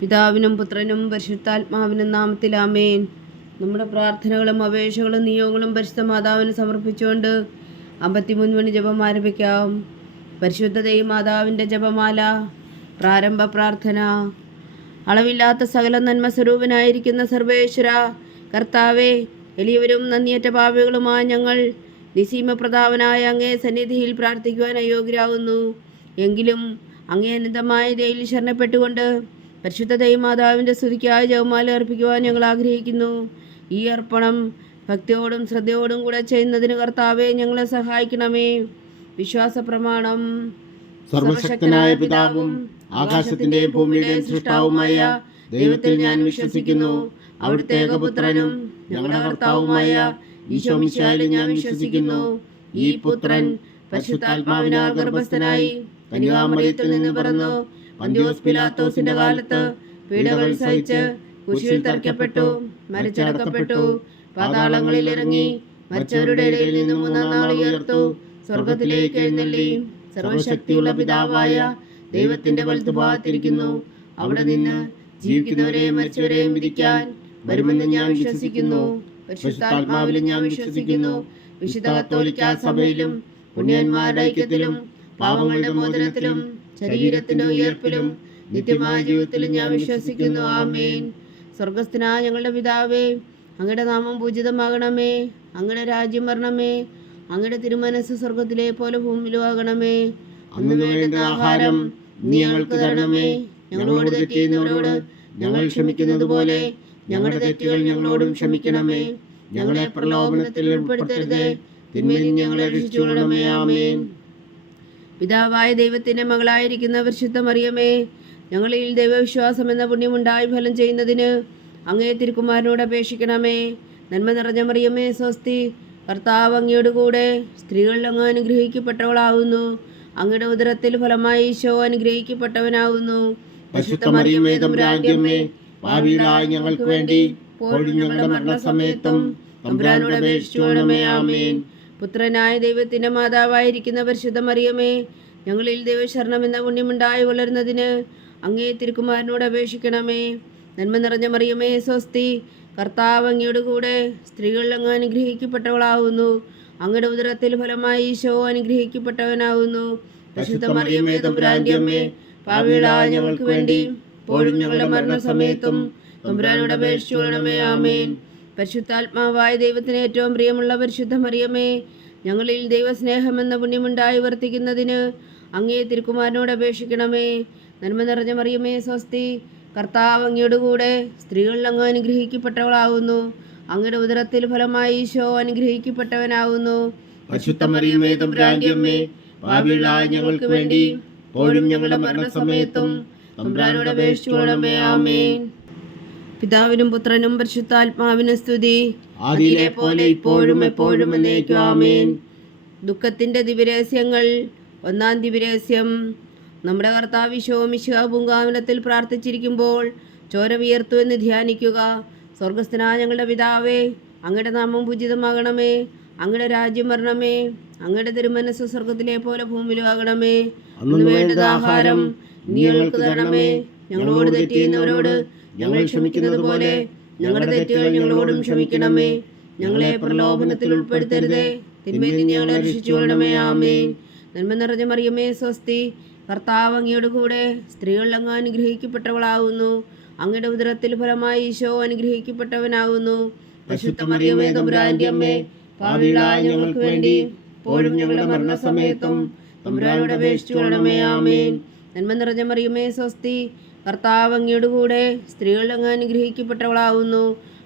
പിതാവിനും പുത്രനും പരിശുദ്ധാത്മാവിനും നാമത്തിൽ ആമേൻ. നമ്മുടെ പ്രാർത്ഥനകളും അപേക്ഷകളും നിയോഗങ്ങളും പരിശുദ്ധ മാതാവിന് സമർപ്പിച്ചുകൊണ്ട് 53 മണി ജപം ആരംഭിക്കാം. പരിശുദ്ധ മാതാവിൻ്റെ ജപമാല. പ്രാരംഭ പ്രാർത്ഥന. അളവില്ലാത്ത സകല നന്മ സ്വരൂപനായിരിക്കുന്ന സർവേശ്വര കർത്താവേ, എളിയവരും നന്ദിയറ്റ പാപികളുമായ ഞങ്ങൾ നിസീമപ്രതാപനായ അങ്ങേ സന്നിധിയിൽ പ്രാർത്ഥിക്കുവാൻ അയോഗ്യരാകുന്നു. എങ്കിലും അങ്ങേ അനന്തമായ ദയയിൽ ശരണപ്പെട്ടുകൊണ്ട് പരിശുദ്ധ മാതാവിൻ്റെ സ്തുതിക്കായി ജപമാല അർപ്പിക്കുവാൻ ഞങ്ങൾ ആഗ്രഹിക്കുന്നു. ഈ അർപ്പണം ഭക്തിയോടും ശ്രദ്ധയോടും കൂടെ ചെയ്യുന്നതിന് കർത്താവെ ഞങ്ങളെ സഹായിക്കണമേ. വിശ്വാസ പ്രമാണം. സർവശക്തനായ പിതാവും ആകാശത്തിന്റെയും ഭൂമിയുടെയും സൃഷ്ടാവുമായ ദൈവത്തിൽ ഞാൻ വിശ്വസിക്കുന്നു. അവിടുത്തെ ഏകപുത്രനും ഞങ്ങളുടെ കർത്താവുമായ ഈശോ മിശിഹായിലും ഞാൻ വിശ്വസിക്കുന്നു. ഈ പുത്രൻ പരിശുദ്ധാത്മാവിനാൽ ഗർഭസ്ഥനായി കന്യകാമറിയത്തിൽ നിന്ന് പിറന്നു, പന്തിയോസ് പിലാത്തോസിന്റെ കാലത്ത് പീഡകൾ സഹിച്ച് കുരിശിൽ തറയ്ക്കപ്പെട്ടു, മരിച്ചടക്കപ്പെട്ടു, പാതാളങ്ങളിൽ ഇറങ്ങി, മരിച്ചവരുടെ ഇടയിൽ നിന്ന് 3-ാം നാൾ ഉയർത്തു, സ്വർഗത്തിലേക്ക് എഴുന്നള്ളി, സർവശക്തിയുള്ള പിതാവായ ദൈവത്തിന്റെ വലത്തുഭാഗത്തിരിക്കുന്നു. അവിടെ നിന്ന് ജീവിക്കുന്നവരെയും മരിച്ചവരെയും വിധിക്കാൻ വരുമെന്ന് ഞാൻ വിശ്വസിക്കുന്നു. പരിശുദ്ധാത്മാവിലും ഞാൻ വിശ്വസിക്കുന്നു. വിശുദ്ധ കത്തോലിക്കാ സഭയിലും പുണ്യന്മാരുടെ ഐക്യത്തിലും പാപങ്ങളുടെ മോചനത്തിലും ശരീരത്തിന്റെ ഉയർപ്പിലും നിത്യമായ ജീവിതത്തിലും ഞാൻ വിശ്വസിക്കുന്നു. ആമേൻ. സ്വർഗസ്ഥനായ ഞങ്ങളുടെ പിതാവേ, അങ്ങയുടെ നാമം പൂജിതമാകണമേ. അങ്ങയുടെ രാജ്യം വരണമേ. അങ്ങയുടെ തിരുമനസ് സ്വർഗത്തിലെ പോലെ ഭൂമിയിലും ആകണമേ. അന്ന് വേണ്ടുന്ന ആഹാരം നീ ഞങ്ങൾക്ക് തരണമേ. ഞങ്ങളോട് തെറ്റ് ചെയ്യുന്നവരോട് ഞങ്ങൾ ക്ഷമിക്കുന്നത് പോലെ ഞങ്ങളുടെ തെറ്റുകൾ ഞങ്ങളോടും ക്ഷമിക്കണമേ. ഞങ്ങളെ പ്രലോഭനത്തിൽ ഉൾപ്പെടുത്തരുതേ, തിന്മയിൽ നിന്ന് ഞങ്ങളെ രക്ഷിച്ചുകൊള്ളണമേ. ആമേൻ. പിതാവായ ദൈവത്തിന്റെ മകളായിരിക്കുന്ന പരിശുദ്ധ മറിയമേ, ഞങ്ങളിൽ ദൈവവിശ്വാസം എന്ന പുണ്യമുണ്ടായി ഫലം ചെയ്യുന്നതിന് അങ്ങേ തിരുക്കുമാരനോട് അപേക്ഷിക്കണമേ. നന്മ നിറഞ്ഞ മറിയമേ സ്വസ്തി, കർത്താവ് അങ്ങയോട് കൂടെ സ്ത്രീകളിൽ അങ്ങ് അനുഗ്രഹിക്കപ്പെട്ടവളാവുന്നു. അങ്ങയുടെ ഉദരത്തിൽ ഫലമായി ഈശോ അനുഗ്രഹിക്കപ്പെട്ടവനാവുന്നു. പരിശുദ്ധ മറിയമേ തമ്പുരാന്റെ അമ്മേ, പാപികളായ ഞങ്ങൾക്ക് വേണ്ടി ഇപ്പോഴും ഞങ്ങളുടെ മരണസമയത്തും തമ്പുരാനോട് അപേക്ഷിച്ചുകൊള്ളണമേ. ആമേൻ. പുത്രനായ ദൈവത്തിന്റെ മാതാവായിരിക്കുന്ന പരിശുദ്ധ മറിയമേ, ഞങ്ങളിൽ ദൈവശരണം എന്ന പുണ്യമുണ്ടായി വളരുന്നതിന് അങ്ങേ തിരുക്കുമാരനോട് അപേക്ഷിക്കണമേ. നന്മ നിറഞ്ഞ മറിയമേ സ്വസ്തി, കർത്താവ് അങ്ങയോട് കൂടെ സ്ത്രീകളിൽ അങ്ങ് അനുഗ്രഹിക്കപ്പെട്ടവളാവുന്നു. അങ്ങയുടെ ഉദരത്തിൽ ഫലമായി ഈശോ അനുഗ്രഹിക്കപ്പെട്ടവനാവുന്നു. പരിശുദ്ധ മറിയമേ തമ്പുരാന്റെ അമ്മേ, പാപികളായ ഞങ്ങൾക്ക് വേണ്ടി ഇപ്പോഴും ഞങ്ങളുടെ മരണസമയത്തും തമ്പുരാനോട് അപേക്ഷിച്ചുകൊള്ളണമേ. ആമേൻ. പരിശുദ്ധാത്മാവായ ദൈവത്തിന് ഏറ്റവും പ്രിയമുള്ള പരിശുദ്ധ മറിയമേ, ഞങ്ങളിൽ ദൈവസ്നേഹം എന്ന പുണ്യമുണ്ടായി വർത്തിക്കുന്നതിന് അങ്ങേ തിരുക്കുമാരനോട് അപേക്ഷിക്കണമേ. നന്മ നിറഞ്ഞ മറിയമേ സ്വസ്തി, കർത്താവ് അങ്ങയോട് കൂടെ സ്ത്രീകളിൽ അങ്ങ് അനുഗ്രഹിക്കപ്പെട്ടവളാവുന്നു. അങ്ങയുടെ ഉദരത്തിൽ ഫലമായി ഈശോ അനുഗ്രഹിക്കപ്പെട്ടവനാവുന്നു. പരിശുദ്ധ മറിയമേ തമ്പുരാന്റെ അമ്മേ, പാപികളായ ഞങ്ങൾക്ക് വേണ്ടി ഇപ്പോഴും ഞങ്ങളുടെ മരണസമയത്തും തമ്പുരാനോട് അപേക്ഷിച്ചുകൊള്ളണമേ. ആമേൻ. പിതാവിനും പുത്രനും പരിശുദ്ധാത്മാവിനും സ്തുതി, ആദിയിലെ പോലെ ഇപ്പോഴും എപ്പോഴും എന്നേക്കും. ആമേൻ. ദുഃഖത്തിന്റെ ദിവ്യരഹസ്യങ്ങൾ. 1-ാം ദിവ്യരഹസ്യം. നമ്മുടെ കർത്താവ് ഈശോ മിശിഹാ പൂങ്കാവനത്തിൽ പ്രാർത്ഥിച്ചിരിക്കുമ്പോൾ ചോര വിയർത്തു എന്ന് ധ്യാനിക്കുക. സ്വർഗസ്ഥനായ ഞങ്ങളുടെ പിതാവേ, അങ്ങയുടെ നാമം പൂജിതമാകണമേ. അങ്ങയുടെ രാജ്യം വരണമേ. അങ്ങയുടെ തിരുമനസ് സ്വർഗത്തിലെ പോലെ ഭൂമിയിലും ആകണമേ. അന്ന് വേണ്ടുന്ന ആഹാരം നീ ഞങ്ങൾക്ക് തരണമേ. ഞങ്ങളോട് തെറ്റ് ചെയ്യുന്നവരോട് ഞങ്ങൾ ക്ഷമിക്കുന്നത് പോലെ ഞങ്ങളുടെ തെറ്റുകൾ ഞങ്ങളോടും ക്ഷമിക്കണമേ. ഞങ്ങളെ പ്രലോഭനത്തിൽ ഉൾപ്പെടുത്തരുതേ, തിന്മയിൽ നിന്ന് ഞങ്ങളെ രക്ഷിച്ചുകൊള്ളണമേ. ആമേൻ. നന്മ നിറഞ്ഞ മറിയമേ സ്വസ്തി, കർത്താവ് അങ്ങയോട് കൂടെ സ്ത്രീകളിൽ അങ്ങ് അനുഗ്രഹിക്കപ്പെട്ടവളാവുന്നു. അങ്ങയുടെ ഉദരത്തിൽ ഫലമായി ഈശോ അനുഗ്രഹിക്കപ്പെട്ടവനാവുന്നു. പരിശുദ്ധ മറിയമേ തമ്പുരാന്റെ അമ്മേ, പാപികളായ ഞങ്ങൾക്ക് വേണ്ടി ഇപ്പോഴും ഞങ്ങളുടെ മരണസമയത്തും തമ്പുരാനോട് അപേക്ഷിച്ചുകൊള്ളണമേ. ആമേൻ. നന്മ നിറഞ്ഞ മറിയമേ സ്വസ്തി, കർത്താവ് അങ്ങയോട് കൂടെ സ്ത്രീകളിൽ അങ്ങ് അനുഗ്രഹിക്കപ്പെട്ടവളാവുന്നു.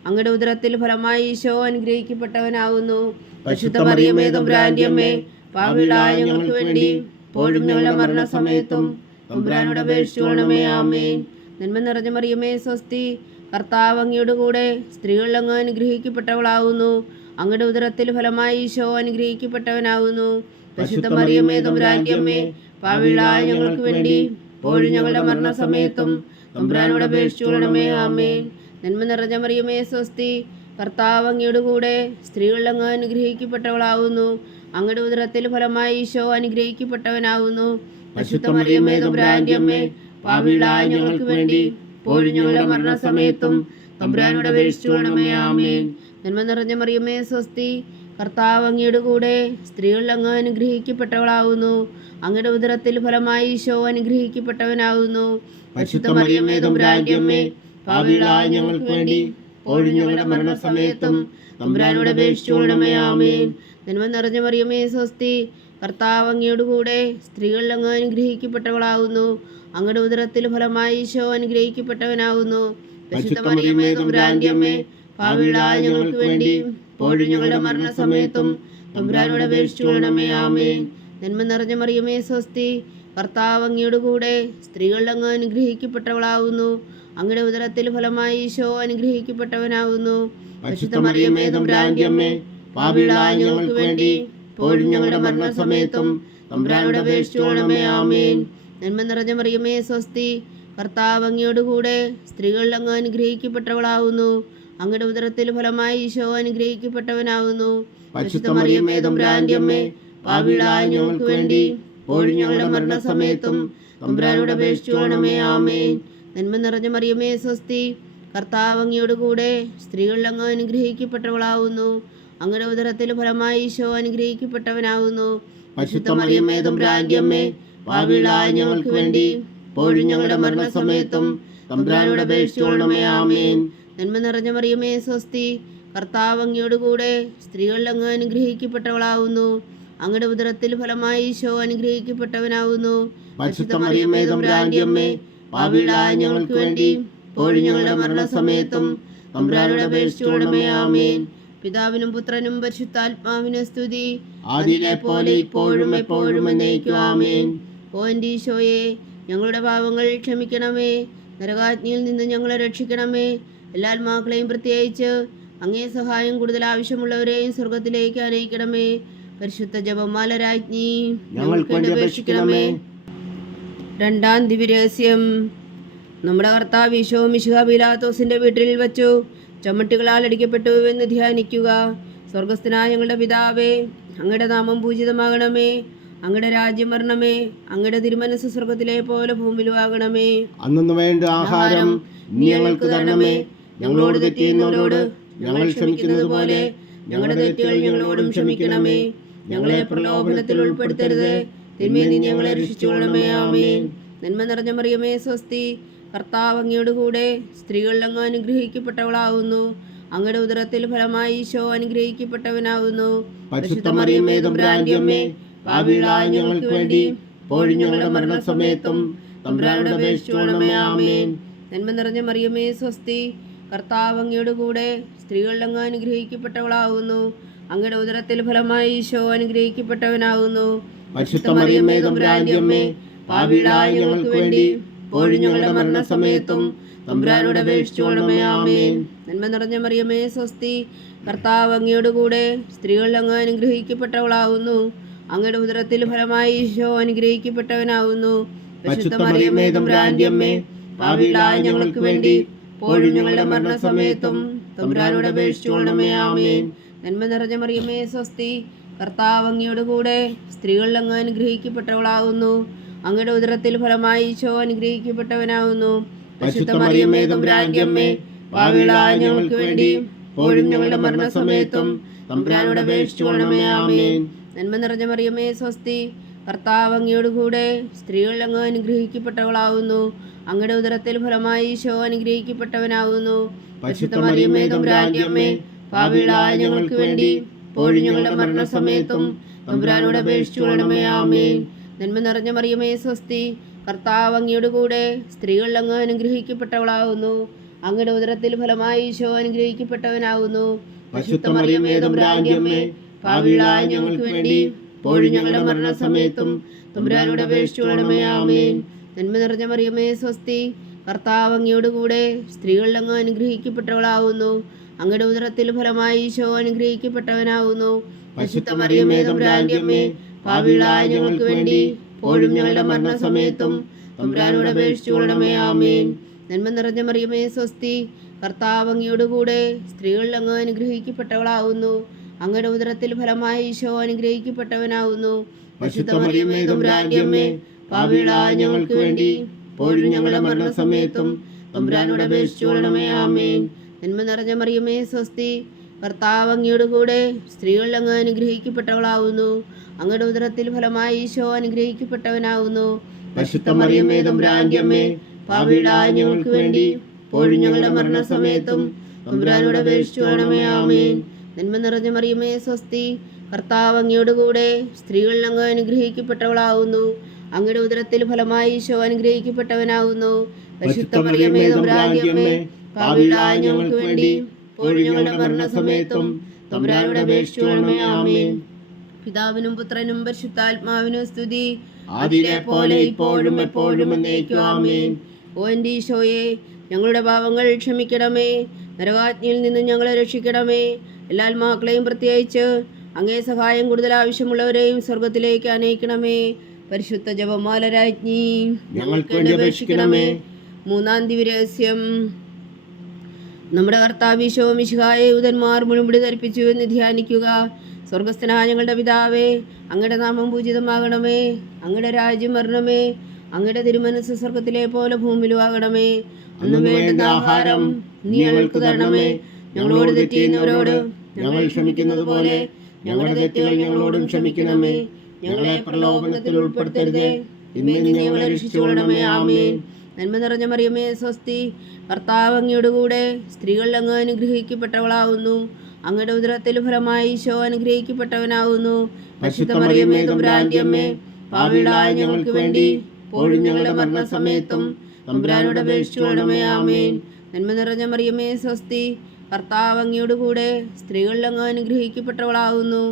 അങ്ങയുടെ ഉദരത്തിൽ ഫലമായി ഈശോ അനുഗ്രഹിക്കപ്പെട്ടവനാവുന്നു. പരിശുദ്ധ മറിയമേ തമ്പുരാന്റെ അമ്മേ, പാപികളായ ഞങ്ങൾക്ക് വേണ്ടി ഇപ്പോഴും ഞങ്ങളുടെ മരണസമയത്തും തമ്പുരാനോട് അപേക്ഷിച്ചുകൊള്ളണമേ. ആമേൻ. നന്മ നിറഞ്ഞ മറിയമേ സ്വസ്തി, കർത്താവ് അങ്ങയോട് കൂടെ സ്ത്രീകളിൽ അങ്ങ് അനുഗ്രഹിക്കപ്പെട്ടവളാവുന്നു. അങ്ങയുടെ ഉദരത്തിൽ ഫലമായി ഈശോ അനുഗ്രഹിക്കപ്പെട്ടവനാവുന്നു. പരിശുദ്ധ മറിയമേ തമ്പുരാന്റെ അമ്മേ, പാപികളായ ഞങ്ങൾക്ക് വേണ്ടി ഇപ്പോഴും ഞങ്ങളുടെ മരണസമയത്തും തമ്പുരാനോട് അപേക്ഷിച്ചുകൊള്ളണമേ. ആമേൻ. നന്മ നിറഞ്ഞ മറിയമേ സ്വസ്തി, കർത്താവ് അങ്ങയോട് കൂടെ സ്ത്രീകളിൽ അങ്ങ് അനുഗ്രഹിക്കപ്പെട്ടവളാവുന്നു. അങ്ങയുടെ ഉദരത്തിൽ ഫലമായി ഈശോ അനുഗ്രഹിക്കപ്പെട്ടവനാവുന്നു. പരിശുദ്ധ മറിയമേ തമ്പുരാന്റെ അമ്മേ, പാപികളായ ഞങ്ങൾക്ക് വേണ്ടി ഇപ്പോഴും ഞങ്ങളുടെ മരണസമയത്തും തമ്പുരാനോട് അപേക്ഷിച്ചുകൊള്ളണമേ. ആമേൻ. നന്മ നിറഞ്ഞ മറിയമേ സ്വസ്തി, കർത്താവ് അങ്ങയുടെ കൂടെ സ്ത്രീകളിൽ അങ്ങ് അനുഗ്രഹിക്കപ്പെട്ടവളാവുന്നു. അങ്ങയുടെ ഉദരത്തിൽ ഫലമായി ഈശോ അനുഗ്രഹിക്കപ്പെട്ടവനാവുന്നു. പരിശുദ്ധ മറിയമേ തമ്പുരാന്റെ അമ്മേ, പാപികളായ ഞങ്ങൾക്ക് വേണ്ടി ഇപ്പോഴും ഞങ്ങളുടെ മരണസമയത്തും തമ്പുരാനോട് അപേക്ഷിച്ചുകൊള്ളണമേ. ആമേൻ. നന്മ നിറഞ്ഞ മറിയമേ സ്വസ്തി, കർത്താവ് അങ്ങയുടെ കൂടെ സ്ത്രീകളിൽ അങ്ങ് അനുഗ്രഹിക്കപ്പെട്ടവളാവുന്നു. അങ്ങയുടെ ഉദരത്തിൽ ഫലമായി ഈശോ അനുഗ്രഹിക്കപ്പെട്ടവനാവുന്നു. പരിശുദ്ധ മറിയമേ തമ്പുരാന്റെ അമ്മേ, പാപികളായ ഞങ്ങൾക്ക് വേണ്ടി ഇപ്പോഴും ഞങ്ങളുടെ മരണസമയത്തും തമ്പുരാനോട് അപേക്ഷിച്ചുകൊള്ളണമേ. ആമേൻ. നന്മ നിറഞ്ഞ മറിയമേ സ്വസ്തി, കർത്താവ് അങ്ങയുടെ കൂടെ സ്ത്രീകളിൽ അങ്ങ് അനുഗ്രഹിക്കപ്പെട്ടവളാവുന്നു. അങ്ങയുടെ ഉദരത്തിൽ ഫലമായി ഈശോ അനുഗ്രഹിക്കപ്പെട്ടവനാവുന്നു. പരിശുദ്ധ മറിയമേ തമ്പുരാന്റെ അമ്മേ, പാപികളായ ഞങ്ങൾക്ക് വേണ്ടി ഇപ്പോഴും ഞങ്ങളുടെ മരണസമയത്തും തമ്പുരാനോട് അപേക്ഷിച്ചുകൊള്ളണമേ. ആമേൻ. നന്മ നിറഞ്ഞ മറിയമേ സ്വസ്തി, കർത്താവ് അങ്ങയുടെ കൂടെ സ്ത്രീകളിൽ അങ്ങ് അനുഗ്രഹിക്കപ്പെട്ടവളാവുന്നു. അങ്ങയുടെ ഉദരത്തിൽ ഫലമായി ഈശോ അനുഗ്രഹിക്കപ്പെട്ടവനാവുന്നു. പരിശുദ്ധ മറിയമേ തമ്പുരാന്റെ അമ്മേ, പാപികളായ ഞങ്ങൾക്ക് വേണ്ടി ഇപ്പോഴും ഞങ്ങളുടെ മരണസമയത്തും തമ്പുരാനോട് അപേക്ഷിച്ചുകൊള്ളണമേ. ആമേൻ. നന്മ നിറഞ്ഞ മറിയമേ സ്വസ്തി, കർത്താവ് അങ്ങയുടെ കൂടെ സ്ത്രീകളിൽ അങ്ങ് അനുഗ്രഹിക്കപ്പെട്ടവളാവുന്നു. അങ്ങയുടെ ഉദരത്തിൽ ഫലമായി ഈശോ അനുഗ്രഹിക്കപ്പെട്ടവനാവുന്നു. പരിശുദ്ധ മറിയമേ തമ്പുരാന്റെ അമ്മേ, പാപികളായ ഞങ്ങൾക്ക് വേണ്ടി ഇപ്പോഴും ഞങ്ങളുടെ മരണസമയത്തും തമ്പുരാനോട് അപേക്ഷിച്ചുകൊള്ളണമേ. ആമേൻ. നന്മ നിറഞ്ഞ മറിയമേ സ്വസ്തി, കർത്താവ് അങ്ങയുടെ കൂടെ സ്ത്രീകളിൽ അങ്ങ് അനുഗ്രഹിക്കപ്പെട്ടവളാവുന്നു. അങ്ങയുടെ ഉദരത്തിൽ ഫലമായി ഈശോ അനുഗ്രഹിക്കപ്പെട്ടവനാവുന്നു. പരിശുദ്ധ മറിയമേ തമ്പുരാന്റെ അമ്മേ, പാപികളായ ഞങ്ങൾക്ക് വേണ്ടി ഇപ്പോഴും ഞങ്ങളുടെ മരണസമയത്തും തമ്പുരാനോട് അപേക്ഷിച്ചുകൊള്ളണമേ. ആമേൻ. പിതാവിനും പുത്രനും പരിശുദ്ധാത്മാവിനും സ്തുതി, ആദിയിലെ പോലെ ഇപ്പോഴും എപ്പോഴും എന്നേക്കും. ആമേൻ. ഓ എൻ്റെ ഈശോയെ, ഞങ്ങളുടെ പാപങ്ങൾ ക്ഷമിക്കണമേ. നരകാഗ്നിയിൽ നിന്ന് ഞങ്ങളെ രക്ഷിക്കണമേ. എല്ലാ ആത്മാക്കളെയും പ്രത്യേകിച്ച് അങ്ങേ സഹായം കൂടുതൽ ആവശ്യമുള്ളവരെയും സ്വർഗത്തിലേക്ക് അനയിക്കണമേ. പരിശുദ്ധ ജപമാല രാജ്ഞി, ഞങ്ങൾക്ക് വേണ്ടി അപേക്ഷിക്കണമേ. രണ്ടാം ദിവ്യരഹസ്യം. നമ്മുടെ കർത്താവ് ഈശോ മിശിഹ പീലാത്തോസിന്റെ വീട്ടിൽ വച്ചു ചമ്മട്ടികളാൽ അടിക്കപ്പെട്ടു എന്ന് ധ്യാനിക്കുക. സ്വർഗസ്ഥനായ ഞങ്ങളുടെ പിതാവേ, അങ്ങയുടെ നാമം പൂജിതമാകണമേ. അങ്ങയുടെ രാജ്യം വരണമേ. അങ്ങയുടെ തിരുമനസ് സ്വർഗത്തിലെ പോലെ ഭൂമിയിലും ആകണമേ. അന്നു വേണ്ട ആഹാരം നീ ഞങ്ങൾക്ക് തരണമേ. ഞങ്ങളോട് തെറ്റ് ചെയ്യുന്നവരോട് ഞങ്ങൾ ക്ഷമിക്കുന്നത് പോലെ ഞങ്ങളുടെ തെറ്റുകൾ ഞങ്ങളോടും ക്ഷമിക്കണമേ. ഞങ്ങളെ പ്രലോഭനത്തിൽ ഉൾപ്പെടുത്തരുത്, തിന്മയിൽ നിന്ന് ഞങ്ങളെ രക്ഷിച്ചുകൊള്ളണമേ. ആമേൻ. നന്മ നിറഞ്ഞ മറിയമേ സ്വസ്തി, കർത്താവ് അങ്ങയുടെ കൂടെ സ്ത്രീകളിൽ അങ്ങ് അനുഗ്രഹിക്കപ്പെട്ടവളാവുന്നു. അങ്ങയുടെ ഉദരത്തിൽ ഫലമായി ഈശോ അനുഗ്രഹിക്കപ്പെട്ടവനാവുന്നു. പരിശുദ്ധ മറിയമേ തമ്പുരാന്റെ അമ്മേ, പാപികളായ ഞങ്ങൾക്ക് വേണ്ടി ഇപ്പോഴും ഞങ്ങളുടെ മരണസമയത്തും തമ്പുരാനോട് അപേക്ഷിച്ചുകൊള്ളണമേ. ആമേൻ. നന്മ നിറഞ്ഞ മറിയമേ സ്വസ്തി, കർത്താവ് അങ്ങയുടെ കൂടെ സ്ത്രീകളിൽ അങ്ങ് അനുഗ്രഹിക്കപ്പെട്ടവളാവുന്നു. അങ്ങയുടെ ഉദരത്തിൽ ഫലമായി ഈശോ അനുഗ്രഹിക്കപ്പെട്ടവനാവുന്നു. പരിശുദ്ധ മറിയമേ തമ്പുരാന്റെ അമ്മേ, പാപികളായ ഞങ്ങൾക്ക് വേണ്ടി ഇപ്പോഴും ഞങ്ങളുടെ മരണസമയത്തും തമ്പുരാനോട് അപേക്ഷിച്ചുകൊള്ളണമേ. ആമേൻ. നന്മ നിറഞ്ഞ മറിയമേ സ്വസ്തി, കർത്താവ് അങ്ങയുടെ കൂടെ സ്ത്രീകളിൽ അങ്ങ് അനുഗ്രഹിക്കപ്പെട്ടവളാവുന്നു. അങ്ങയുടെ ഉദരത്തിൽ ഫലമായി ഈശോ അനുഗ്രഹിക്കപ്പെട്ടവനാവുന്നു. പരിശുദ്ധ മറിയമേ തമ്പുരാന്റെ അമ്മേ, പാപികളായ ഞങ്ങൾക്ക് വേണ്ടി ഇപ്പോഴും ഞങ്ങളുടെ മരണസമയത്തും തമ്പുരാനോട് അപേക്ഷിച്ചുകൊള്ളണമേ. ആമേൻ. നന്മ നിറഞ്ഞ മറിയമേ സ്വസ്തി, കർത്താവ് അങ്ങയുടെ കൂടെ സ്ത്രീകളിൽ അങ്ങ് അനുഗ്രഹിക്കപ്പെട്ടവളാവുന്നു. അങ്ങയുടെ ഉദരത്തിൽ ഫലമായി ഈശോ അനുഗ്രഹിക്കപ്പെട്ടവനാവുന്നു. പരിശുദ്ധ മറിയമേ തമ്പുരാന്റെ അമ്മേ, പാപികളായ ഞങ്ങൾക്ക് വേണ്ടി ഇപ്പോഴും ഞങ്ങളുടെ മരണസമയത്തും തമ്പുരാനോട് അപേക്ഷിച്ചുകൊള്ളണമേ. ആമേൻ. നന്മ നിറഞ്ഞ മറിയമേ സ്വസ്തി, കർത്താവ് അങ്ങയുടെ കൂടെ സ്ത്രീകളിൽ അങ്ങ് അനുഗ്രഹിക്കപ്പെട്ടവളാവുന്നു. അങ്ങയുടെ ഉദരത്തിൽ ഫലമായി ഈശോ അനുഗ്രഹിക്കപ്പെട്ടവനാവുന്നു. പരിശുദ്ധ മറിയമേ തമ്പുരാന്റെ അമ്മേ, പാപികളായ ഞങ്ങൾക്ക് വേണ്ടി ഇപ്പോഴും ഞങ്ങളുടെ മരണസമയത്തും തമ്പുരാനോട് അപേക്ഷിച്ചുകൊള്ളണമേ. ആമേൻ. നന്മ നിറഞ്ഞ മറിയമേ സ്വസ്തി, കർത്താവ് അങ്ങയുടെ കൂടെ സ്ത്രീകളിൽ അങ്ങ് അനുഗ്രഹിക്കപ്പെട്ടവളാവുന്നു. അങ്ങയുടെ ഉദരത്തിൽ ഫലമായി ഈശോ അനുഗ്രഹിക്കപ്പെട്ടവനാവുന്നു. പരിശുദ്ധ മറിയമേ തമ്പുരാന്റെ അമ്മേ, പാപികളായ ഞങ്ങൾക്ക് വേണ്ടി ഇപ്പോഴും ഞങ്ങളുടെ മരണസമയത്തും തമ്പുരാനോട് അപേക്ഷിച്ചുകൊള്ളണമേ. ആമേൻ. നന്മ നിറഞ്ഞ മറിയമേ സ്വസ്തി, കർത്താവ് അങ്ങയുടെ കൂടെ സ്ത്രീകളിൽ അങ്ങ് അനുഗ്രഹിക്കപ്പെട്ടവളാവുന്നു. അങ്ങയുടെ ഉദരത്തിൽ ഫലമായി ഈശോ അനുഗ്രഹിക്കപ്പെട്ടവനാവുന്നു. പരിശുദ്ധ മറിയമേ തമ്പുരാന്റെ അമ്മേ, പാപികളായ ഞങ്ങൾക്ക് വേണ്ടി ഇപ്പോഴും ഞങ്ങളുടെ മരണസമയത്തും തമ്പുരാനോട് അപേക്ഷിച്ചുകൊള്ളണമേ. ആമേൻ. നന്മ നിറഞ്ഞ മറിയമേ സ്വസ്തി, കർത്താവ് അങ്ങയുടെ കൂടെ സ്ത്രീകളിൽ അങ്ങ് അനുഗ്രഹിക്കപ്പെട്ടവളാവുന്നു. അങ്ങയുടെ ഉദരത്തിൽ ഫലമായി ഈശോ അനുഗ്രഹിക്കപ്പെട്ടവനാവുന്നു. പരിശുദ്ധ മറിയമേ തമ്പുരാന്റെ അമ്മേ, പാപികളായ ഞങ്ങൾക്ക് വേണ്ടി ഇപ്പോഴും ഞങ്ങളുടെ മരണസമയത്തും തമ്പുരാനോട് അപേക്ഷിച്ചുകൊള്ളണമേ. ആമേൻ. നന്മ നിറഞ്ഞ മറിയമേ സ്വസ്തി, കർത്താവ് അങ്ങയോട് കൂടെ സ്ത്രീകൾ അങ്ങ് അനുഗ്രഹിക്കപ്പെട്ടവളാവുന്നു. അങ്ങയുടെ ഉദരത്തിൽ ഫലമായി ഈശോ അനുഗ്രഹിക്കപ്പെട്ടവനാവുന്നു. പരിശുദ്ധ മറിയമേ തമ്പുരാന്റെ അമ്മേ, പാപികളായ ഞങ്ങൾക്ക് വേണ്ടി ഇപ്പോഴും ഞങ്ങളുടെ മരണസമയത്തും തമ്പുരാനോട് അപേക്ഷിച്ചുകൊള്ളണമേ. ആമേൻ. നന്മ നിറഞ്ഞ മറിയമേ സ്വസ്തി, കർത്താവ് അങ്ങയോട് കൂടെ സ്ത്രീകൾ അങ്ങ് അനുഗ്രഹിക്കപ്പെട്ടവളാവുന്നു. അങ്ങയുടെ ഉദരത്തിൽ ഫലമായി ഈശോ അനുഗ്രഹിക്കപ്പെട്ടവനാവുന്നു. പരിശുദ്ധ മറിയമേ തമ്പുരാന്റെ അമ്മേ, പാപികളായ ഞങ്ങൾക്ക് വേണ്ടി ഇപ്പോഴും ഞങ്ങളുടെ മരണസമയത്തും തമ്പുരാനോട് അപേക്ഷിച്ചുകൊള്ളണമേ. ആമേൻ. പിതാവിനും പുത്രനും പരിശുദ്ധാത്മാവിനും സ്തുതി, ആദിയിലെ പോലെ ഇപ്പോഴും എപ്പോഴും എന്നേക്കും. ആമേൻ. ഓ എൻ്റെ ഈശോയെ, ഞങ്ങളുടെ പാപങ്ങൾ ക്ഷമിക്കണമേ. നരകാജ്ഞയിൽ നിന്ന് ഞങ്ങളെ രക്ഷിക്കണമേ. എല്ലാ ആത്മാക്കളെയും പ്രത്യേകിച്ച് അങ്ങേ സഹായം കൂടുതൽ ആവശ്യമുള്ളവരെയും സ്വർഗത്തിലേക്ക് അനയിക്കണമേ. പരിശുദ്ധ ജപമാല രാജ്ഞി, ഞങ്ങൾക്ക് വേണ്ടി അപേക്ഷിക്കണമേ. മൂന്നാം ദിവ്യരഹസ്യം. നമ്മുടെ കർത്താവ് ഈശോ മിശിഹായെ യൂതന്മാർ മുഴുമുടി ധരിപ്പിച്ചു എന്ന് ധ്യാനിക്കുക. സ്വർഗസ്ഥനായ ഞങ്ങളുടെ പിതാവേ, അങ്ങയുടെ നാമം പൂജിതമാകണമേ. അങ്ങയുടെ രാജ്യം വരണമേ. അങ്ങയുടെ തിരുമനസ് സ്വർഗത്തിലെ പോലെ ഭൂമിയിലും ആകണമേ. അന്ന് വേണ്ടുന്ന ആഹാരം നീ ഞങ്ങൾക്ക് തരണമേ. ഞങ്ങളോട് തെറ്റ് ചെയ്യുന്നവരോട് ഞങ്ങൾ ക്ഷമിക്കുന്നത് പോലെ ഞങ്ങളുടെ തെറ്റുകൾ ഞങ്ങളോടും ക്ഷമിക്കണമേ. ഞങ്ങളെ പ്രലോഭനത്തിൽ ഉൾപ്പെടുത്തരുതേ, തിന്മയിൽ നിന്ന് ഞങ്ങളെ രക്ഷിച്ചുകൊള്ളണമേ. ആമേൻ. നന്മ നിറഞ്ഞ മറിയമേ സ്വസ്തി, കർത്താവ് അങ്ങയോട് കൂടെ സ്ത്രീകൾ അങ്ങ് അനുഗ്രഹിക്കപ്പെട്ടവളാവുന്നു. അങ്ങയുടെ ഉദരത്തിൽ ഫലമായി ഈശോ അനുഗ്രഹിക്കപ്പെട്ടവനാവുന്നു. പരിശുദ്ധ മറിയമേ തമ്പുരാന്റെ അമ്മേ, പാപികളായ ഞങ്ങൾക്ക് വേണ്ടി ഇപ്പോഴും ഞങ്ങളുടെ മരണസമയത്തും തമ്പുരാനോട് അപേക്ഷിച്ചുകൊള്ളണമേ. ആമേൻ. നന്മ നിറഞ്ഞ മറിയമേ സ്വസ്തി, കർത്താവ് അങ്ങയോട് കൂടെ സ്ത്രീകൾ അങ്ങ് അനുഗ്രഹിക്കപ്പെട്ടവളാവുന്നു.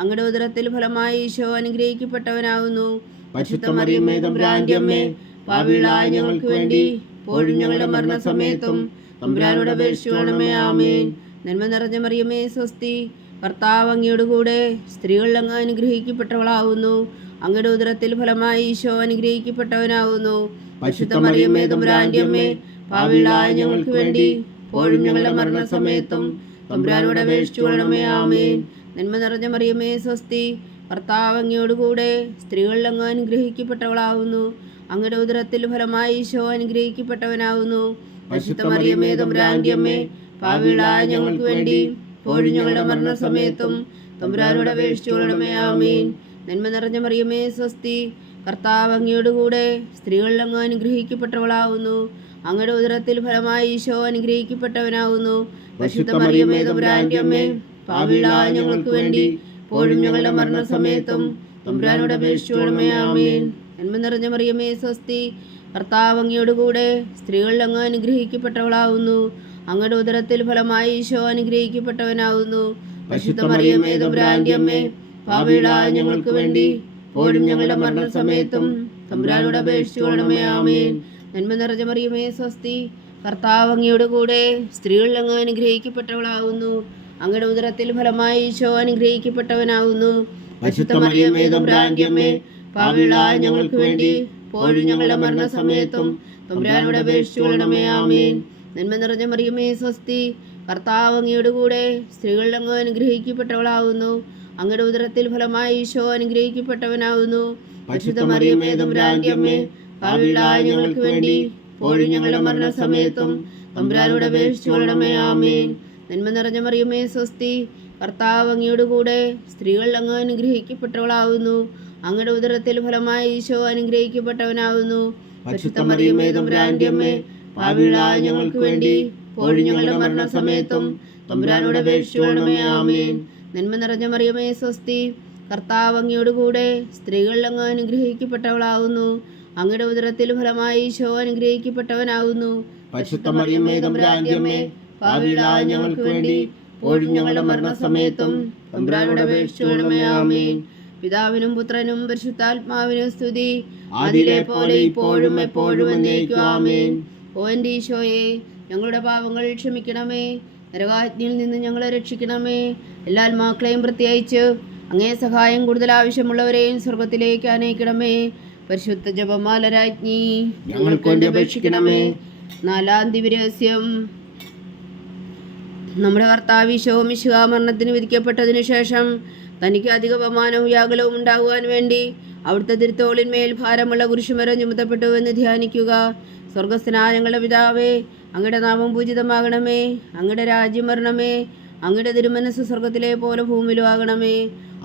അങ്ങയുടെ ഉദരത്തിൽ ഫലമായി ഈശോ അനുഗ്രഹിക്കപ്പെട്ടവനാവുന്നു. പരിശുദ്ധ മറിയമേ തമ്പുരാന്റെ അമ്മേ, പാപികളായ ഞങ്ങൾക്ക് വേണ്ടി ഇപ്പോഴും ഞങ്ങളുടെ മരണസമയത്തും തമ്പുരാനോട് അപേക്ഷിച്ചുകൊള്ളണമേ. ആമേൻ. നന്മ നിറഞ്ഞ മറിയമേ സ്വസ്തി, കർത്താവ് അങ്ങയോട് കൂടെ സ്ത്രീകൾ അങ്ങ് അനുഗ്രഹിക്കപ്പെട്ടവളാവുന്നു. അങ്ങയുടെ ഉദരത്തിൽ ഫലമായി ഈശോ അനുഗ്രഹിക്കപ്പെട്ടവനാവുന്നു. പരിശുദ്ധ മറിയമേ തമ്പുരാന്റെ അമ്മേ, പാപികളായ ഞങ്ങൾക്ക് വേണ്ടി ഇപ്പോഴും ഞങ്ങളുടെ മരണസമയത്തും തമ്പുരാനോട് അപേക്ഷിച്ചുകൊള്ളണമേ. ആമേൻ. നന്മ നിറഞ്ഞ മറിയമേ സ്വസ്തി, കർത്താവ് അങ്ങയോട് കൂടെ സ്ത്രീകൾ അങ്ങ് അനുഗ്രഹിക്കപ്പെട്ടവളാവുന്നു. അങ്ങയുടെ ഉദരത്തിൽ ഫലമായി ഈശോ അനുഗ്രഹിക്കപ്പെട്ടവനാവുന്നു. പരിശുദ്ധ മറിയമേ തമ്പുരാന്റെ അമ്മേ, പാപികളായ ഞങ്ങൾക്ക് വേണ്ടി ഇപ്പോഴും ഞങ്ങളുടെ മരണസമയത്തും തമ്പുരാനോട് അപേക്ഷിച്ചുകൊള്ളണമേ. ആമേൻ. നന്മ നിറഞ്ഞ മറിയമേ സ്വസ്തി, കർത്താവ് അങ്ങയോട് കൂടെ സ്ത്രീകൾ അങ്ങ് അനുഗ്രഹിക്കപ്പെട്ടവളാവുന്നു. അങ്ങയുടെ ഉദരത്തിൽ ഫലമായി ഈശോ അനുഗ്രഹിക്കപ്പെട്ടവനാവുന്നു. പരിശുദ്ധ മറിയമേ തമ്പുരാന്റെ അമ്മേ, പാപികളായ ഞങ്ങൾക്ക് വേണ്ടി ഇപ്പോഴും ഞങ്ങളുടെ മരണസമയത്തും തമ്പുരാനോട് അപേക്ഷിച്ചുകൊള്ളണമേ. ആമേൻ. നന്മ നിറഞ്ഞ മറിയമേ സ്വസ്തി, കർത്താവ് അങ്ങയോട് കൂടെ സ്ത്രീകൾ അങ്ങ് അനുഗ്രഹിക്കപ്പെട്ടവളാവുന്നു. അങ്ങയുടെ ഉദരത്തിൽ ഫലമായി ഈശോ അനുഗ്രഹിക്കപ്പെട്ടവനാവുന്നു. പരിശുദ്ധ മറിയമേ തമ്പുരാന്റെ അമ്മേ, പാപികളായ ഞങ്ങൾക്ക് വേണ്ടി ഇപ്പോഴും ഞങ്ങളുടെ മരണസമയത്തും തമ്പുരാനോട് അപേക്ഷിച്ചുകൊള്ളണമേ. ആമേൻ. നന്മ നിറഞ്ഞ മറിയമേ സ്വസ്തി, കർത്താവ് അങ്ങയോട് കൂടെ സ്ത്രീകൾ അങ്ങ് അനുഗ്രഹിക്കപ്പെട്ടവളാവുന്നു. അങ്ങയുടെ ഉദരത്തിൽ ഫലമായി ഈശോ അനുഗ്രഹിക്കപ്പെട്ടവനാവുന്നു. പരിശുദ്ധ മറിയമേ തമ്പുരാന്റെ അമ്മേ, പാപികളായ ഞങ്ങൾക്ക് വേണ്ടി ഇപ്പോഴും ഞങ്ങളുടെ മരണസമയത്തും തമ്പുരാനോട് അപേക്ഷിച്ചുകൊള്ളണമേ. ആമേൻ. നന്മ നിറഞ്ഞ മറിയമേ സ്വസ്തി, കർത്താവ് അങ്ങയോട് കൂടെ സ്ത്രീകൾ അങ്ങ് അനുഗ്രഹിക്കപ്പെട്ടവളാവുന്നു. അങ്ങയുടെ ഉദരത്തിൽ ഫലമായി ഈശോ അനുഗ്രഹിക്കപ്പെട്ടവനാവുന്നു. പരിശുദ്ധ മറിയമേ തമ്പുരാന്റെ അമ്മേ, പാപികളായ ഞങ്ങൾക്ക് വേണ്ടി ഇപ്പോഴും ഞങ്ങളുടെ മരണസമയത്തും തമ്പുരാനോട് അപേക്ഷിച്ചുകൊള്ളണമേ. ആമേൻ. നന്മ നിറഞ്ഞ മറിയമേ സ്വസ്തി, കർത്താവ് അങ്ങയോട് കൂടെ സ്ത്രീകൾ അങ്ങ് അനുഗ്രഹിക്കപ്പെട്ടവളാവുന്നു. അങ്ങയുടെ ഉദരത്തിൽ ഫലമായി ഈശോ അനുഗ്രഹിക്കപ്പെട്ടവനാവുന്നു. പരിശുദ്ധ മറിയമേ തമ്പുരാന്റെ അമ്മേ, പാപികളായ ഞങ്ങൾക്ക് വേണ്ടി ഇപ്പോഴും ഞങ്ങളുടെ മരണസമയത്തും തമ്പുരാനോട് അപേക്ഷിച്ചുകൊള്ളണമേ. ആമേൻ. നന്മ നിറഞ്ഞ മറിയമേ സ്വസ്തി, കർത്താവ് അങ്ങയോട് കൂടെ സ്ത്രീകൾ അങ്ങ് അനുഗ്രഹിക്കപ്പെട്ടവളാവുന്നു. അങ്ങയുടെ ഉദരത്തിൽ ഫലമായി ഈശോ അനുഗ്രഹിക്കപ്പെട്ടവനാവുന്നു. പരിശുദ്ധ മറിയമേ തമ്പുരാന്റെ അമ്മേ, പാപികളായ ഞങ്ങൾക്ക് വേണ്ടി ഇപ്പോഴും ഞങ്ങളുടെ മരണസമയത്തും തമ്പുരാനോട് അപേക്ഷിച്ചുകൊള്ളണമേ. ആമേൻ. പിതാവിനും പുത്രനും പരിശുദ്ധാത്മാവിനും സ്തുതി, ആദിയിലെ പോലെ ഇപ്പോഴും എപ്പോഴും എന്നേക്കും. ആമേൻ. ഓ എൻ്റെ ഈശോയെ, ഞങ്ങളുടെ പാപങ്ങൾ ക്ഷമിക്കണമേ. നരകാജ്ഞയിൽ നിന്ന് ഞങ്ങളെ രക്ഷിക്കണമേ. എല്ലാ ആത്മാക്കളെയും പ്രത്യേകിച്ച് അങ്ങേ സഹായം കൂടുതൽ ആവശ്യമുള്ളവരെയും സ്വർഗത്തിലേക്ക് അനയിക്കണമേ. പരിശുദ്ധ ജപമാല രാജ്ഞി, ഞങ്ങൾക്ക് വേണ്ടി അപേക്ഷിക്കണമേ. നാലാം ദിവ്യരഹസ്യം. നമ്മുടെ കർത്താവ് ഈശോ മിശിഹാ മരണത്തിന് വിധിക്കപ്പെട്ടതിനു ശേഷം തനിക്ക് അധിക അപമാനവും വ്യാകുലവും ഉണ്ടാകുവാൻ വേണ്ടി അവിടുത്തെ തിരുത്തോളിന്മേൽ ഭാരമുള്ള കുരിശുമരം ചുമത്തപ്പെട്ടു എന്ന് ധ്യാനിക്കുക. സ്വർഗസ്ഥനായ ഞങ്ങളുടെ പിതാവേ, അങ്ങയുടെ നാമം പൂജിതമാകണമേ. അങ്ങയുടെ രാജ്യം വരണമേ. അങ്ങയുടെ തിരുമനസ് സ്വർഗത്തിലെ പോലെ ഭൂമിയിലും ആകണമേ.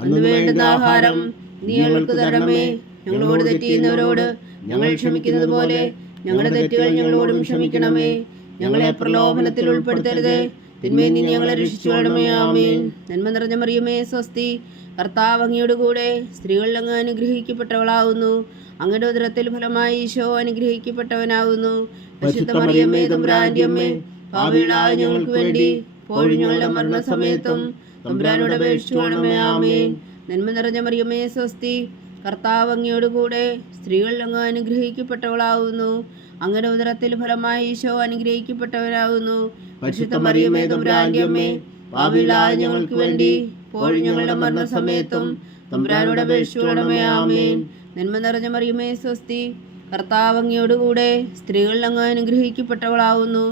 അന്ന് വേണ്ടുന്ന ആഹാരം നീ ഞങ്ങൾക്ക് തരണമേ. ഞങ്ങളോട് തെറ്റ് ചെയ്യുന്നവരോട് ഞങ്ങൾ ക്ഷമിക്കുന്നത് പോലെ ഞങ്ങളുടെ തെറ്റുകൾ ഞങ്ങളോടും ക്ഷമിക്കണമേ. ഞങ്ങളെ പ്രലോഭനത്തിൽ ഉൾപ്പെടുത്തരുതേ, തിന്മയിൽ നിന്ന് ഞങ്ങളെ രക്ഷിച്ചുകൊള്ളണമേ. ആമേൻ. നന്മ നിറഞ്ഞ മറിയമേ, സ്വസ്തി. കർത്താവ് അങ്ങയോട് കൂടെ സ്ത്രീകളിൽ അങ്ങ് അനുഗ്രഹിക്കപ്പെട്ടവളാകുന്നു. അങ്ങയുടെ ഉദരത്തിൽ ഫലമായി ഈശോ അനുഗ്രഹിക്കപ്പെട്ടവനാകുന്നു. പരിശുദ്ധ മറിയമേ, തമ്പുരാന്റെ അമ്മേ, പാപികളായ ഞങ്ങൾക്ക് വേണ്ടി ഇപ്പോഴും ഞങ്ങളുടെ മരണസമയത്തും തമ്പുരാനോട് അപേക്ഷിച്ചുകൊള്ളണമേ. ആമേൻ. നന്മ നിറഞ്ഞ മറിയമേ, സ്വസ്തി. കർത്താവ് അങ്ങയോട് കൂടെ സ്ത്രീകളിൽ അങ്ങ് അനുഗ്രഹിക്കപ്പെട്ടവളാകുന്നു. അങ്ങയുടെ ഉദരത്തിൽ ഫലമായി ഈശോ അനുഗ്രഹിക്കപ്പെട്ടവനാകുന്നു. പരിശുദ്ധ മറിയമേ, തമ്പുരാന്റെ അമ്മേ, പാപികളായ ഞങ്ങൾക്ക് വേണ്ടി ഇപ്പോഴും ഞങ്ങളുടെ മരണസമയത്തും തമ്പുരാനോട് അപേക്ഷിച്ചുകൊള്ളണമേ. ആമേൻ. നന്മ നിറഞ്ഞ മറിയമേ, സ്വസ്തി. കർത്താവ് അങ്ങയോട് കൂടെ സ്ത്രീകളിൽ അങ്ങ് അനുഗ്രഹിക്കപ്പെട്ടവളാകുന്നു.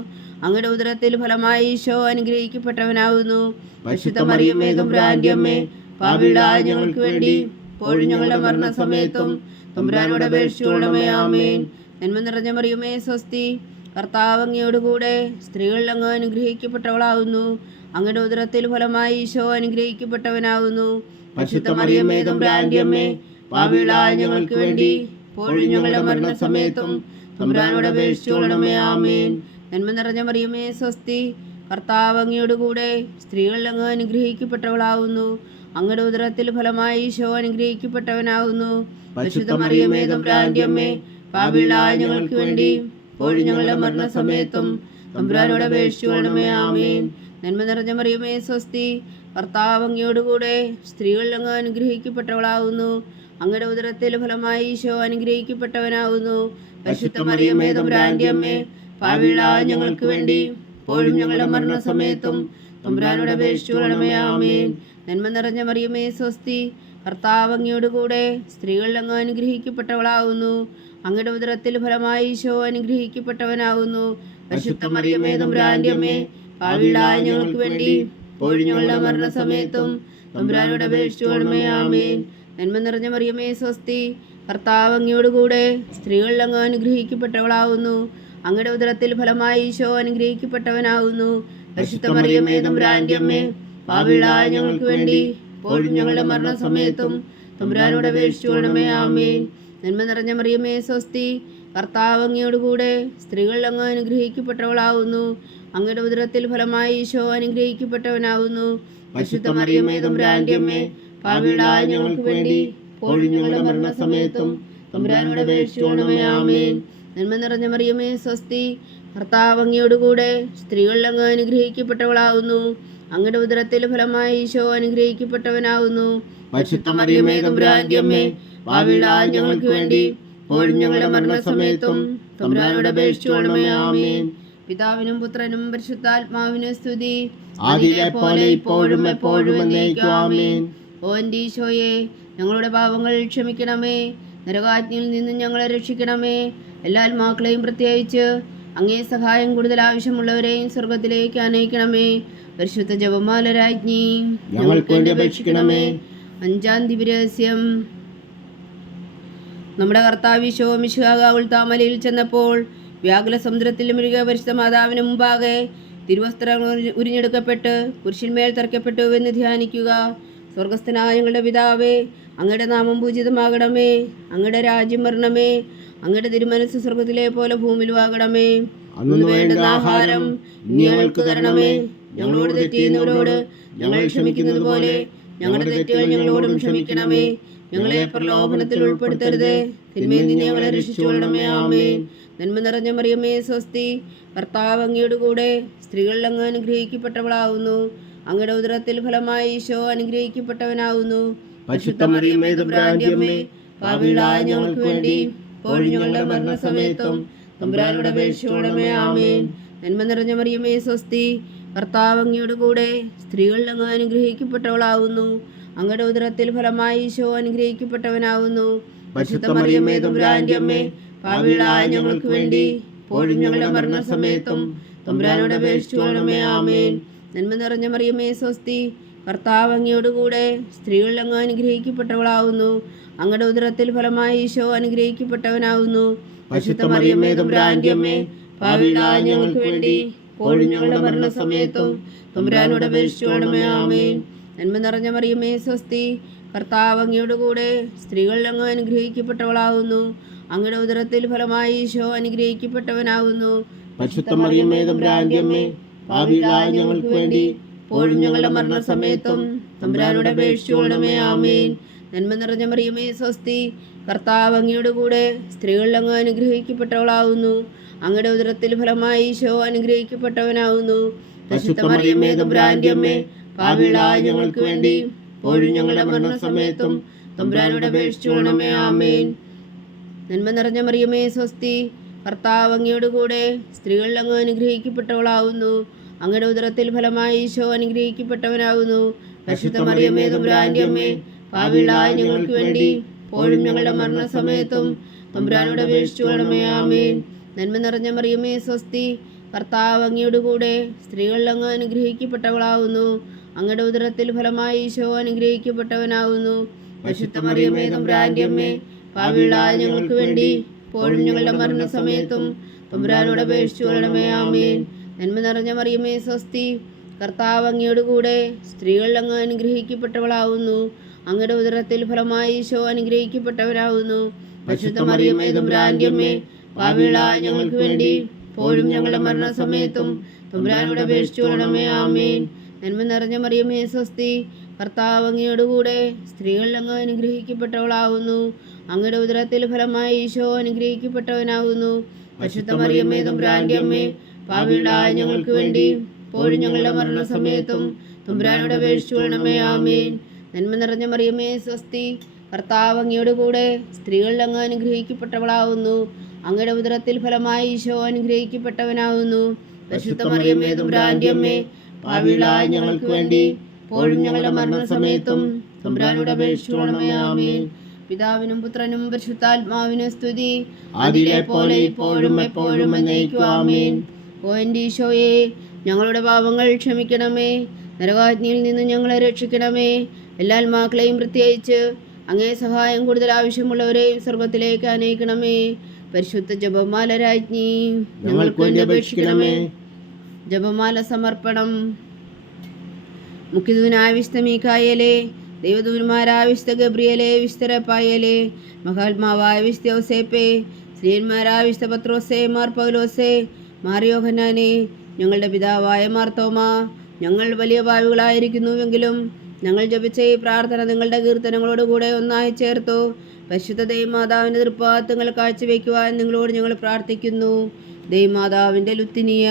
അങ്ങയുടെ ഉദരത്തിൽ ഫലമായി ഈശോ അനുഗ്രഹിക്കപ്പെട്ടവനാകുന്നു. പരിശുദ്ധ മറിയമേ, തമ്പുരാന്റെ അമ്മേ, പാപികളായ ഞങ്ങൾക്ക് വേണ്ടി ഇപ്പോഴും ഞങ്ങളുടെ മരണസമയത്തും തമ്പുരാനോട് അപേക്ഷിച്ചുകൊള്ളണമേ. ആമേൻ. നന്മ നിറഞ്ഞ മറിയമേ, സ്വസ്തി. കർത്താവ് അങ്ങയോട് കൂടെ സ്ത്രീകളിൽ അങ്ങ് അനുഗ്രഹിക്കപ്പെട്ടവളാകുന്നു. അങ്ങയുടെ ഉദരത്തിൽ ഫലമായി ഈശോ അനുഗ്രഹിക്കപ്പെട്ടവനാകുന്നു. പരിശുദ്ധ മറിയമേ, തമ്പുരാന്റെ അമ്മേ, പാപികളായ ഞങ്ങൾക്ക് വേണ്ടി ഇപ്പോഴും ഞങ്ങളുടെ മരണസമയത്തും തമ്പുരാനോട് അപേക്ഷിച്ചുകൊള്ളണമേ. ആമേൻ. നന്മ നിറഞ്ഞ മറിയമേ, സ്വസ്തി. കർത്താവ് അങ്ങയോട് കൂടെ സ്ത്രീകളിൽ അങ്ങ് അനുഗ്രഹിക്കപ്പെട്ടവളാകുന്നു. അങ്ങയുടെ ഉദരത്തിൽ ഫലമായി ഈശോ അനുഗ്രഹിക്കപ്പെട്ടവനാകുന്നു. പരിശുദ്ധ മറിയമേ, തമ്പുരാന്റെ അമ്മേ, പാപികളായ ഞങ്ങൾക്ക് വേണ്ടി ഇപ്പോഴും ഞങ്ങളുടെ മരണസമയത്തും തമ്പുരാനോട് അപേക്ഷിച്ചുകൊള്ളണമേ. ആമേൻ. നന്മ നിറഞ്ഞ മറിയമേ, സ്വസ്തി. കർത്താവ് അങ്ങയോട് കൂടെ സ്ത്രീകളിൽ അങ്ങ് അനുഗ്രഹിക്കപ്പെട്ടവളാകുന്നു. അങ്ങയുടെ ഉദരത്തിൽ ഫലമായി ഈശോ അനുഗ്രഹിക്കപ്പെട്ടവനാകുന്നു. പരിശുദ്ധ മറിയമേ, തമ്പുരാന്റെ അമ്മേ, പാപികളായ ഞങ്ങൾക്ക് വേണ്ടി ഇപ്പോഴും ഞങ്ങളുടെ മരണസമയത്തും തമ്പുരാനോട് അപേക്ഷിച്ചുകൊള്ളണമേ. ആമേൻ. നന്മ നിറഞ്ഞ മറിയമേ, സ്വസ്തി. കർത്താവ് അങ്ങയോട് കൂടെ സ്ത്രീകളിൽ അങ്ങ് അനുഗ്രഹിക്കപ്പെട്ടവളാകുന്നു. അങ്ങയുടെ ഉദരത്തിൽ ഫലമായി ഈശോ അനുഗ്രഹിക്കപ്പെട്ടവനാകുന്നു. പരിശുദ്ധ മറിയമേ, തമ്പുരാന്റെ അമ്മേ, പാപികളായ ഞങ്ങൾക്ക് വേണ്ടി ഇപ്പോഴും ഞങ്ങളുടെ മരണസമയത്തും തമ്പുരാനോട് അപേക്ഷിച്ചുകൊള്ളണമേ. ആമേൻ. നന്മ നിറഞ്ഞ മറിയമേ, സ്വസ്തി. കർത്താവ് അങ്ങയോട് കൂടെ സ്ത്രീകളിൽ അങ്ങ് അനുഗ്രഹിക്കപ്പെട്ടവളാകുന്നു. അങ്ങയുടെ ഉദരത്തിൽ ഫലമായി ഈശോ അനുഗ്രഹിക്കപ്പെട്ടവനാകുന്നു. പരിശുദ്ധ മറിയമേ, തമ്പുരാന്റെ അമ്മേ, പാപികളായ ഞങ്ങൾക്ക് വേണ്ടി ഇപ്പോഴും ഞങ്ങളുടെ മരണസമയത്തും തമ്പുരാനോട് അപേക്ഷിച്ചുകൊള്ളണമേ. ആമേൻ. നന്മ നിറഞ്ഞ മറിയമേ, സ്വസ്തി. കർത്താവ് അങ്ങയോട് കൂടെ സ്ത്രീകളിൽ അങ്ങ് അനുഗ്രഹിക്കപ്പെട്ടവളാകുന്നു. അങ്ങയുടെ ഉദരത്തിൽ ഫലമായി ഈശോ അനുഗ്രഹിക്കപ്പെട്ടവനാകുന്നു. പരിശുദ്ധ മറിയമേ, തമ്പുരാന്റെ അമ്മേ, പാപികളായ ഞങ്ങൾക്ക് വേണ്ടി ഇപ്പോഴും ഞങ്ങളുടെ മരണസമയത്തും തമ്പുരാനോട് അപേക്ഷിച്ചുകൊള്ളണമേ. ആമേൻ. നന്മ നിറഞ്ഞ മറിയമേ, സ്വസ്തി. കർത്താവ് അങ്ങയോട് കൂടെ സ്ത്രീകളിൽ അങ്ങ് അനുഗ്രഹിക്കപ്പെട്ടവളാകുന്നു. അങ്ങയുടെ ഉദരത്തിൽ ഫലമായി ഈശോ അനുഗ്രഹിക്കപ്പെട്ടവനാകുന്നു. പരിശുദ്ധ മറിയമേ, തമ്പുരാന്റെ അമ്മേ, പാപികളായ ഞങ്ങൾക്ക് വേണ്ടി ഇപ്പോഴും ഞങ്ങളുടെ മരണസമയത്തും തമ്പുരാനോട് അപേക്ഷിച്ചുകൊള്ളണമേ. ആമേൻ. പിതാവിനും പുത്രനും പരിശുദ്ധാത്മാവിനും സ്തുതി. ആദിയിലെ പോലെ ഇപ്പോഴും എപ്പോഴും എന്നേക്കും. ആമേൻ. ഓ എൻ്റെ ഈശോയെ, ഞങ്ങളുടെ പാപങ്ങൾ ക്ഷമിക്കണമേ. നരകാജ്ഞയിൽ നിന്നും ഞങ്ങളെ രക്ഷിക്കണമേ. എല്ലാ ആത്മാക്കളെയും പ്രത്യേകിച്ച് അങ്ങേ സഹായം കൂടുതൽ ആവശ്യമുള്ളവരെയും സ്വർഗത്തിലേക്ക് അനയിക്കണമേ. പരിശുദ്ധ ജപമാല രാജ്ഞി, ഞങ്ങൾക്ക് വേണ്ടി അപേക്ഷിക്കണമേ. അഞ്ചാം ദിവ്യരഹസ്യം. നമ്മുടെ കർത്താവ് ഈശോ മിശിഹാ ഉൾത്താമലയിൽ ചെന്നപ്പോൾ വ്യാകുല സമുദ്രത്തിൽ മുഴുകിയ പരിശുദ്ധ മാതാവിന് മുമ്പാകെ തിരുവസ്ത്രങ്ങൾ ഉരിഞ്ഞെടുക്കപ്പെട്ട് കുരിശിന്മേൽ തറയ്ക്കപ്പെട്ടു എന്ന് ധ്യാനിക്കുക. സ്വർഗസ്ഥനായ ഞങ്ങളുടെ പിതാവേ, അങ്ങയുടെ നാമം പൂജിതമാകണമേ. അങ്ങയുടെ രാജ്യം വരണമേ. അങ്ങയുടെ തിരുമനസ് സ്വർഗത്തിലെ പോലെ ഭൂമിയിലും ആകണമേ. അന്നു വേണ്ടുന്ന ആഹാരം നീ ഞങ്ങൾക്ക് തരണമേ. ഞങ്ങളോട് തെറ്റ് ചെയ്യുന്നവരോട് ഞങ്ങൾ ക്ഷമിക്കുന്നത് പോലെ ഞങ്ങളുടെ തെറ്റുകൾ ഞങ്ങളോടും ക്ഷമിക്കണമേ. ഞങ്ങളെ പ്രലോഭനത്തിൽ ഉൾപ്പെടുത്തരുതേ, തിന്മയിൽ നിന്ന് ഞങ്ങളെ രക്ഷിച്ചുകൊള്ളണമേ. ആമേൻ. നന്മ നിറഞ്ഞ മറിയമേ, സ്വസ്തി. കർത്താവ് അങ്ങയോട് കൂടെ സ്ത്രീകളിൽ അങ്ങ് അനുഗ്രഹിക്കപ്പെട്ടവളാകുന്നു. അങ്ങയുടെ ഉദരത്തിൽ ഫലമായി ഈശോ അനുഗ്രഹിക്കപ്പെട്ടവനാകുന്നു. പരിശുദ്ധ മറിയമേ, തമ്പുരാന്റെ അമ്മേ, പാപികളായ ഞങ്ങൾക്ക് വേണ്ടി ഇപ്പോഴും ഞങ്ങളുടെ മരണസമയത്തും തമ്പുരാനോട് അപേക്ഷിച്ചുകൊള്ളണമേ. ആമേൻ. നന്മ നിറഞ്ഞ മറിയമേ, സ്വസ്തി. കർത്താവ് അങ്ങയോട് കൂടെ സ്ത്രീകളിൽ അങ്ങ് അനുഗ്രഹിക്കപ്പെട്ടവളാകുന്നു. അങ്ങയുടെ ഉദരത്തിൽ ഫലമായി ഈശോ അനുഗ്രഹിക്കപ്പെട്ടവനാകുന്നു. പരിശുദ്ധ മറിയമേ, തമ്പുരാന്റെ അമ്മേ, പാപികളായ ഞങ്ങൾക്ക് വേണ്ടി ഇപ്പോഴും ഞങ്ങളുടെ മരണസമയത്തും തമ്പുരാനോട് അപേക്ഷിച്ചുകൊള്ളണമേ. ആമേൻ. നന്മ നിറഞ്ഞ മറിയമേ, സ്വസ്തി. കർത്താവ് അങ്ങയോട് കൂടെ സ്ത്രീകളിൽ അങ്ങ് അനുഗ്രഹിക്കപ്പെട്ടവളാകുന്നു. അങ്ങയുടെ ഉദരത്തിൽ ഫലമായി ഈശോ അനുഗ്രഹിക്കപ്പെട്ടവനാകുന്നു. പരിശുദ്ധ മറിയമേ തമ്പുരാന്റെ അമ്മേ, പാപികളായ ഞങ്ങൾക്ക് വേണ്ടി ഇപ്പോഴും ഞങ്ങളുടെ മരണസമയത്തും തമ്പുരാനോട് അപേക്ഷിച്ചുകൊള്ളണമേ. ആമേൻ. നന്മ നിറഞ്ഞ മറിയമേ സ്വസ്തി, കർത്താവ് അങ്ങയുടെ കൂടെ സ്ത്രീകളിൽ അങ്ങ് അനുഗ്രഹിക്കപ്പെട്ടവളാകുന്നു. അങ്ങയുടെ ഉദരത്തിൽ ഫലമായി ഈശോ അനുഗ്രഹിക്കപ്പെട്ടവനാകുന്നു. പരിശുദ്ധ മറിയമേ തമ്പുരാന്റെ അമ്മേ, പാപികളായ ഞങ്ങൾക്ക് വേണ്ടി ഇപ്പോഴും ഞങ്ങളുടെ മരണസമയത്തും തമ്പുരാനോട് അപേക്ഷിച്ചുകൊള്ളണമേ. ആമേൻ. നന്മ നിറഞ്ഞ മറിയമേ സ്വസ്തി, കർത്താവ് അങ്ങയുടെ കൂടെ സ്ത്രീകളിൽ അങ്ങ് അനുഗ്രഹിക്കപ്പെട്ടവളാകുന്നു. അങ്ങയുടെ ഉദരത്തിൽ ഫലമായി ഈശോ അനുഗ്രഹിക്കപ്പെട്ടവനാകുന്നു. പരിശുദ്ധ മറിയമേ തമ്പുരാന്റെ അമ്മേ, പാപികളായ ഞങ്ങൾക്ക് വേണ്ടി ഇപ്പോഴും ഞങ്ങളുടെ മരണസമയത്തും തമ്പുരാനോട് അപേക്ഷിച്ചുകൊള്ളണമേ. ആമേൻ. നന്മ നിറഞ്ഞ മറിയമേ സ്വസ്തി, കർത്താവ് അങ്ങയുടെ കൂടെ സ്ത്രീകളിൽ അങ്ങ് അനുഗ്രഹിക്കപ്പെട്ടവളാകുന്നു. അങ്ങയുടെ ഉദരത്തിൽ ഫലമായി ഈശോ അനുഗ്രഹിക്കപ്പെട്ടവനാകുന്നു. പരിശുദ്ധ മറിയമേ തമ്പുരാന്റെ അമ്മേ, പാപികളായ ഞങ്ങൾക്ക് വേണ്ടി ഇപ്പോഴും ഞങ്ങളുടെ മരണസമയത്തും തമ്പുരാനോട് അപേക്ഷിച്ചുകൊള്ളണമേ. ആമേൻ. നന്മ നിറഞ്ഞ മറിയമേ സ്വസ്തി, കർത്താവ് അങ്ങയുടെ കൂടെ സ്ത്രീകളിൽ അങ്ങ് അനുഗ്രഹിക്കപ്പെട്ടവളാകുന്നു. അങ്ങയുടെ ഉദരത്തിൽ ഫലമായി ഈശോ അനുഗ്രഹിക്കപ്പെട്ടവനാകുന്നു. പരിശുദ്ധ മറിയമേ തമ്പുരാന്റെ അമ്മേ, പാപികളായ ഞങ്ങൾക്ക് വേണ്ടി ഇപ്പോഴും ഞങ്ങളുടെ മരണസമയത്തും തമ്പുരാനോട് അപേക്ഷിച്ചുകൊള്ളണമേ. ആമേൻ. നന്മ നിറഞ്ഞ മറിയമേ സ്വസ്തി, കർത്താവ് അങ്ങയുടെ കൂടെ സ്ത്രീകളിൽ അങ്ങ് അനുഗ്രഹിക്കപ്പെട്ടവളാകുന്നു. അങ്ങയുടെ ഉദരത്തിൽ ഫലമായി ഈശോ അനുഗ്രഹിക്കപ്പെട്ടവനാകുന്നു. പരിശുദ്ധ മറിയമേ തമ്പുരാന്റെ അമ്മേ, പാപികളായ ഞങ്ങൾക്ക് വേണ്ടി ഇപ്പോഴും ഞങ്ങളുടെ മരണസമയത്തും തമ്പുരാനോട് അപേക്ഷിച്ചുകൊള്ളണമേ. ആമേൻ. നന്മ നിറഞ്ഞ മറിയമേ സ്വസ്തി, കർത്താവ് അങ്ങയുടെ കൂടെ സ്ത്രീകളിൽ അങ്ങ് അനുഗ്രഹിക്കപ്പെട്ടവളാകുന്നു. അങ്ങയുടെ ഉദരത്തിൽ ഫലമായി ഈശോ അനുഗ്രഹിക്കപ്പെട്ടവനാകുന്നു. പരിശുദ്ധ മറിയമേ തമ്പുരാന്റെ അമ്മേ, പാപികളായ ഞങ്ങൾക്ക് വേണ്ടി ഇപ്പോഴും ഞങ്ങളുടെ മരണസമയത്തും തമ്പുരാനോട് അപേക്ഷിച്ചുകൊള്ളണമേ. ആമേൻ. നന്മ നിറഞ്ഞ മറിയമേ സ്വസ്തി, കർത്താവ് അങ്ങയുടെ കൂടെ സ്ത്രീകളിൽ അങ്ങ് അനുഗ്രഹിക്കപ്പെട്ടവളാകുന്നു. അങ്ങയുടെ ഉദരത്തിൽ ഫലമായി ഈശോ അനുഗ്രഹിക്കപ്പെട്ടവനാകുന്നു. പരിശുദ്ധ മറിയമേ തമ്പുരാന്റെ അമ്മേ, പാപികളായ ഞങ്ങൾക്ക് വേണ്ടി ഇപ്പോഴും ഞങ്ങളുടെ മരണസമയത്തും തമ്പുരാനോട് അപേക്ഷിച്ചുകൊള്ളണമേ. ആമേൻ. പിതാവിനും പുത്രനും പരിശുദ്ധാത്മാവിനും സ്തുതി, അതിലെ പോലെ ഇപ്പോഴും എപ്പോഴും എന്നേക്കും. ആമേൻ. ഓ എൻ്റെ ഈശോയെ, ഞങ്ങളുടെ പാപങ്ങൾ ക്ഷമിക്കണമേ. നരകാഗ്നിയിൽ നിന്ന് ഞങ്ങളെ രക്ഷിക്കണമേ. എല്ലാ ആത്മാക്കളെയും പ്രത്യേകിച്ച് അങ്ങേ സഹായം കൂടുതൽ ആവശ്യമുള്ളവരെയും സ്വർഗത്തിലേക്ക് അനയിക്കണമേ. പരിശുദ്ധ ജപമാല രാജ്ഞി, ഞങ്ങൾക്ക് വേണ്ടി അപേക്ഷിക്കണമേ. ജപമാല സമർപ്പണം. മുഖ്യദൂതനായ വിശുദ്ധ മീഖായേലേ, ദൈവദൂതന്മാരായ വിശുദ്ധ ഗബ്രിയേലേ, വിശുദ്ധ റഫായേലേ, മഹാത്മാവായ വിശുദ്ധ യോസേപ്പേ, ശ്രീയന്മാരായ വിശുദ്ധ പത്രോസേ, മാർ പൗലോസേ, മാർ യോഹന്നാനേ, ഞങ്ങളുടെ പിതാവായ മാർത്തോമ, ഞങ്ങൾ വലിയ പാപികളായിരിക്കുന്നുവെങ്കിലും ഞങ്ങൾ ജപിച്ച ഈ പ്രാർത്ഥന നിങ്ങളുടെ കീർത്തനങ്ങളോടുകൂടെ ഒന്നായി ചേർത്തു പരിശുദ്ധ ദൈവമാതാവിൻ്റെ തൃപ്പാദങ്ങൾ കാഴ്ചവെക്കുവാൻ നിങ്ങളോട് ഞങ്ങൾ പ്രാർത്ഥിക്കുന്നു. ദൈവമാതാവിൻ്റെ ലുത്തിനിയ.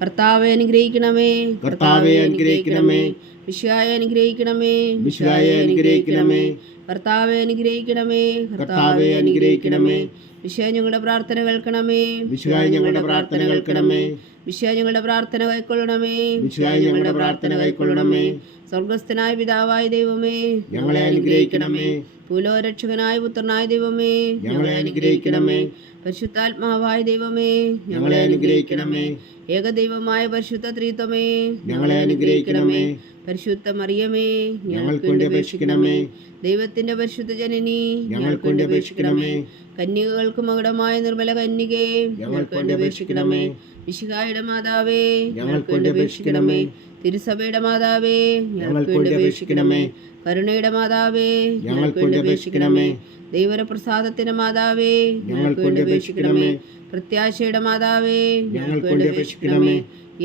കർത്താവെ അനുഗ്രഹിക്കണമേ, കർത്താവെ അനുഗ്രഹിക്കണമേ. മിശിഹായെ അനുഗ്രഹിക്കണമേ, മിശിഹായെ അനുഗ്രഹിക്കണമേ. കർത്താവെ അനുഗ്രഹിക്കണമേ, കർത്താവെ അനുഗ്രഹിക്കണമേ. മിശിഹാ ഞങ്ങളുടെ പ്രാർത്ഥന കേൾക്കണമേ, മിശിഹായെ ഞങ്ങളുടെ പ്രാർത്ഥന കേൾക്കണമേ. മിശിഹാ ഞങ്ങളുടെ പ്രാർത്ഥന കൈക്കൊള്ളണമേ, മിശിഹായെ ഞങ്ങളുടെ പ്രാർത്ഥന കൈക്കൊള്ളണമേ. സ്വർഗസ്ഥനായ പിതാവായ ദൈവമേ, ഞങ്ങളെ അനുഗ്രഹിക്കണമേ. ഭൂലോകരക്ഷകനായ പുത്രനായ ദൈവമേ, ഞങ്ങളെ അനുഗ്രഹിക്കണമേ. പരിശുദ്ധാത്മാവായ ദൈവമേ, ഞങ്ങളെ അനുഗ്രഹിക്കണമേ. ഏകദൈവമായ പരിശുദ്ധ ത്രിത്വമേ, ഞങ്ങളെ അനുഗ്രഹിക്കണമേ. പരിശുദ്ധ മറിയമേ, ഞങ്ങൾക്ക് വേണ്ടി അപേക്ഷിക്കണമേ. ദൈവത്തിന്റെ പരിശുദ്ധ ജനനി, ഞങ്ങൾക്ക് വേണ്ടി അപേക്ഷിക്കണമേ. കന്യകൾക്ക് മകുടമായ നിർമ്മല കന്യകേ, ഞങ്ങൾക്ക് വേണ്ടി അപേക്ഷിക്കണമേ. മിശിഹായുടെ മാതാവേ, ഞങ്ങൾക്ക് വേണ്ടി അപേക്ഷിക്കണമേ. തിരുസഭയുടെ മാതാവേ, ഞങ്ങൾക്ക് വേണ്ടി അപേക്ഷിക്കണമേ. കരുണയുടെ മാതാവേ, ഞങ്ങൾക്ക് വേണ്ടി അപേക്ഷിക്കണമേ. ദൈവപ്രസാദത്തിന്റെ മാതാവേ, ഞങ്ങൾക്ക് വേണ്ടി അപേക്ഷിക്കണമേ. പ്രത്യാശയുടെ മാതാവേ, ഞങ്ങൾക്ക് വേണ്ടി അപേക്ഷിക്കണമേ.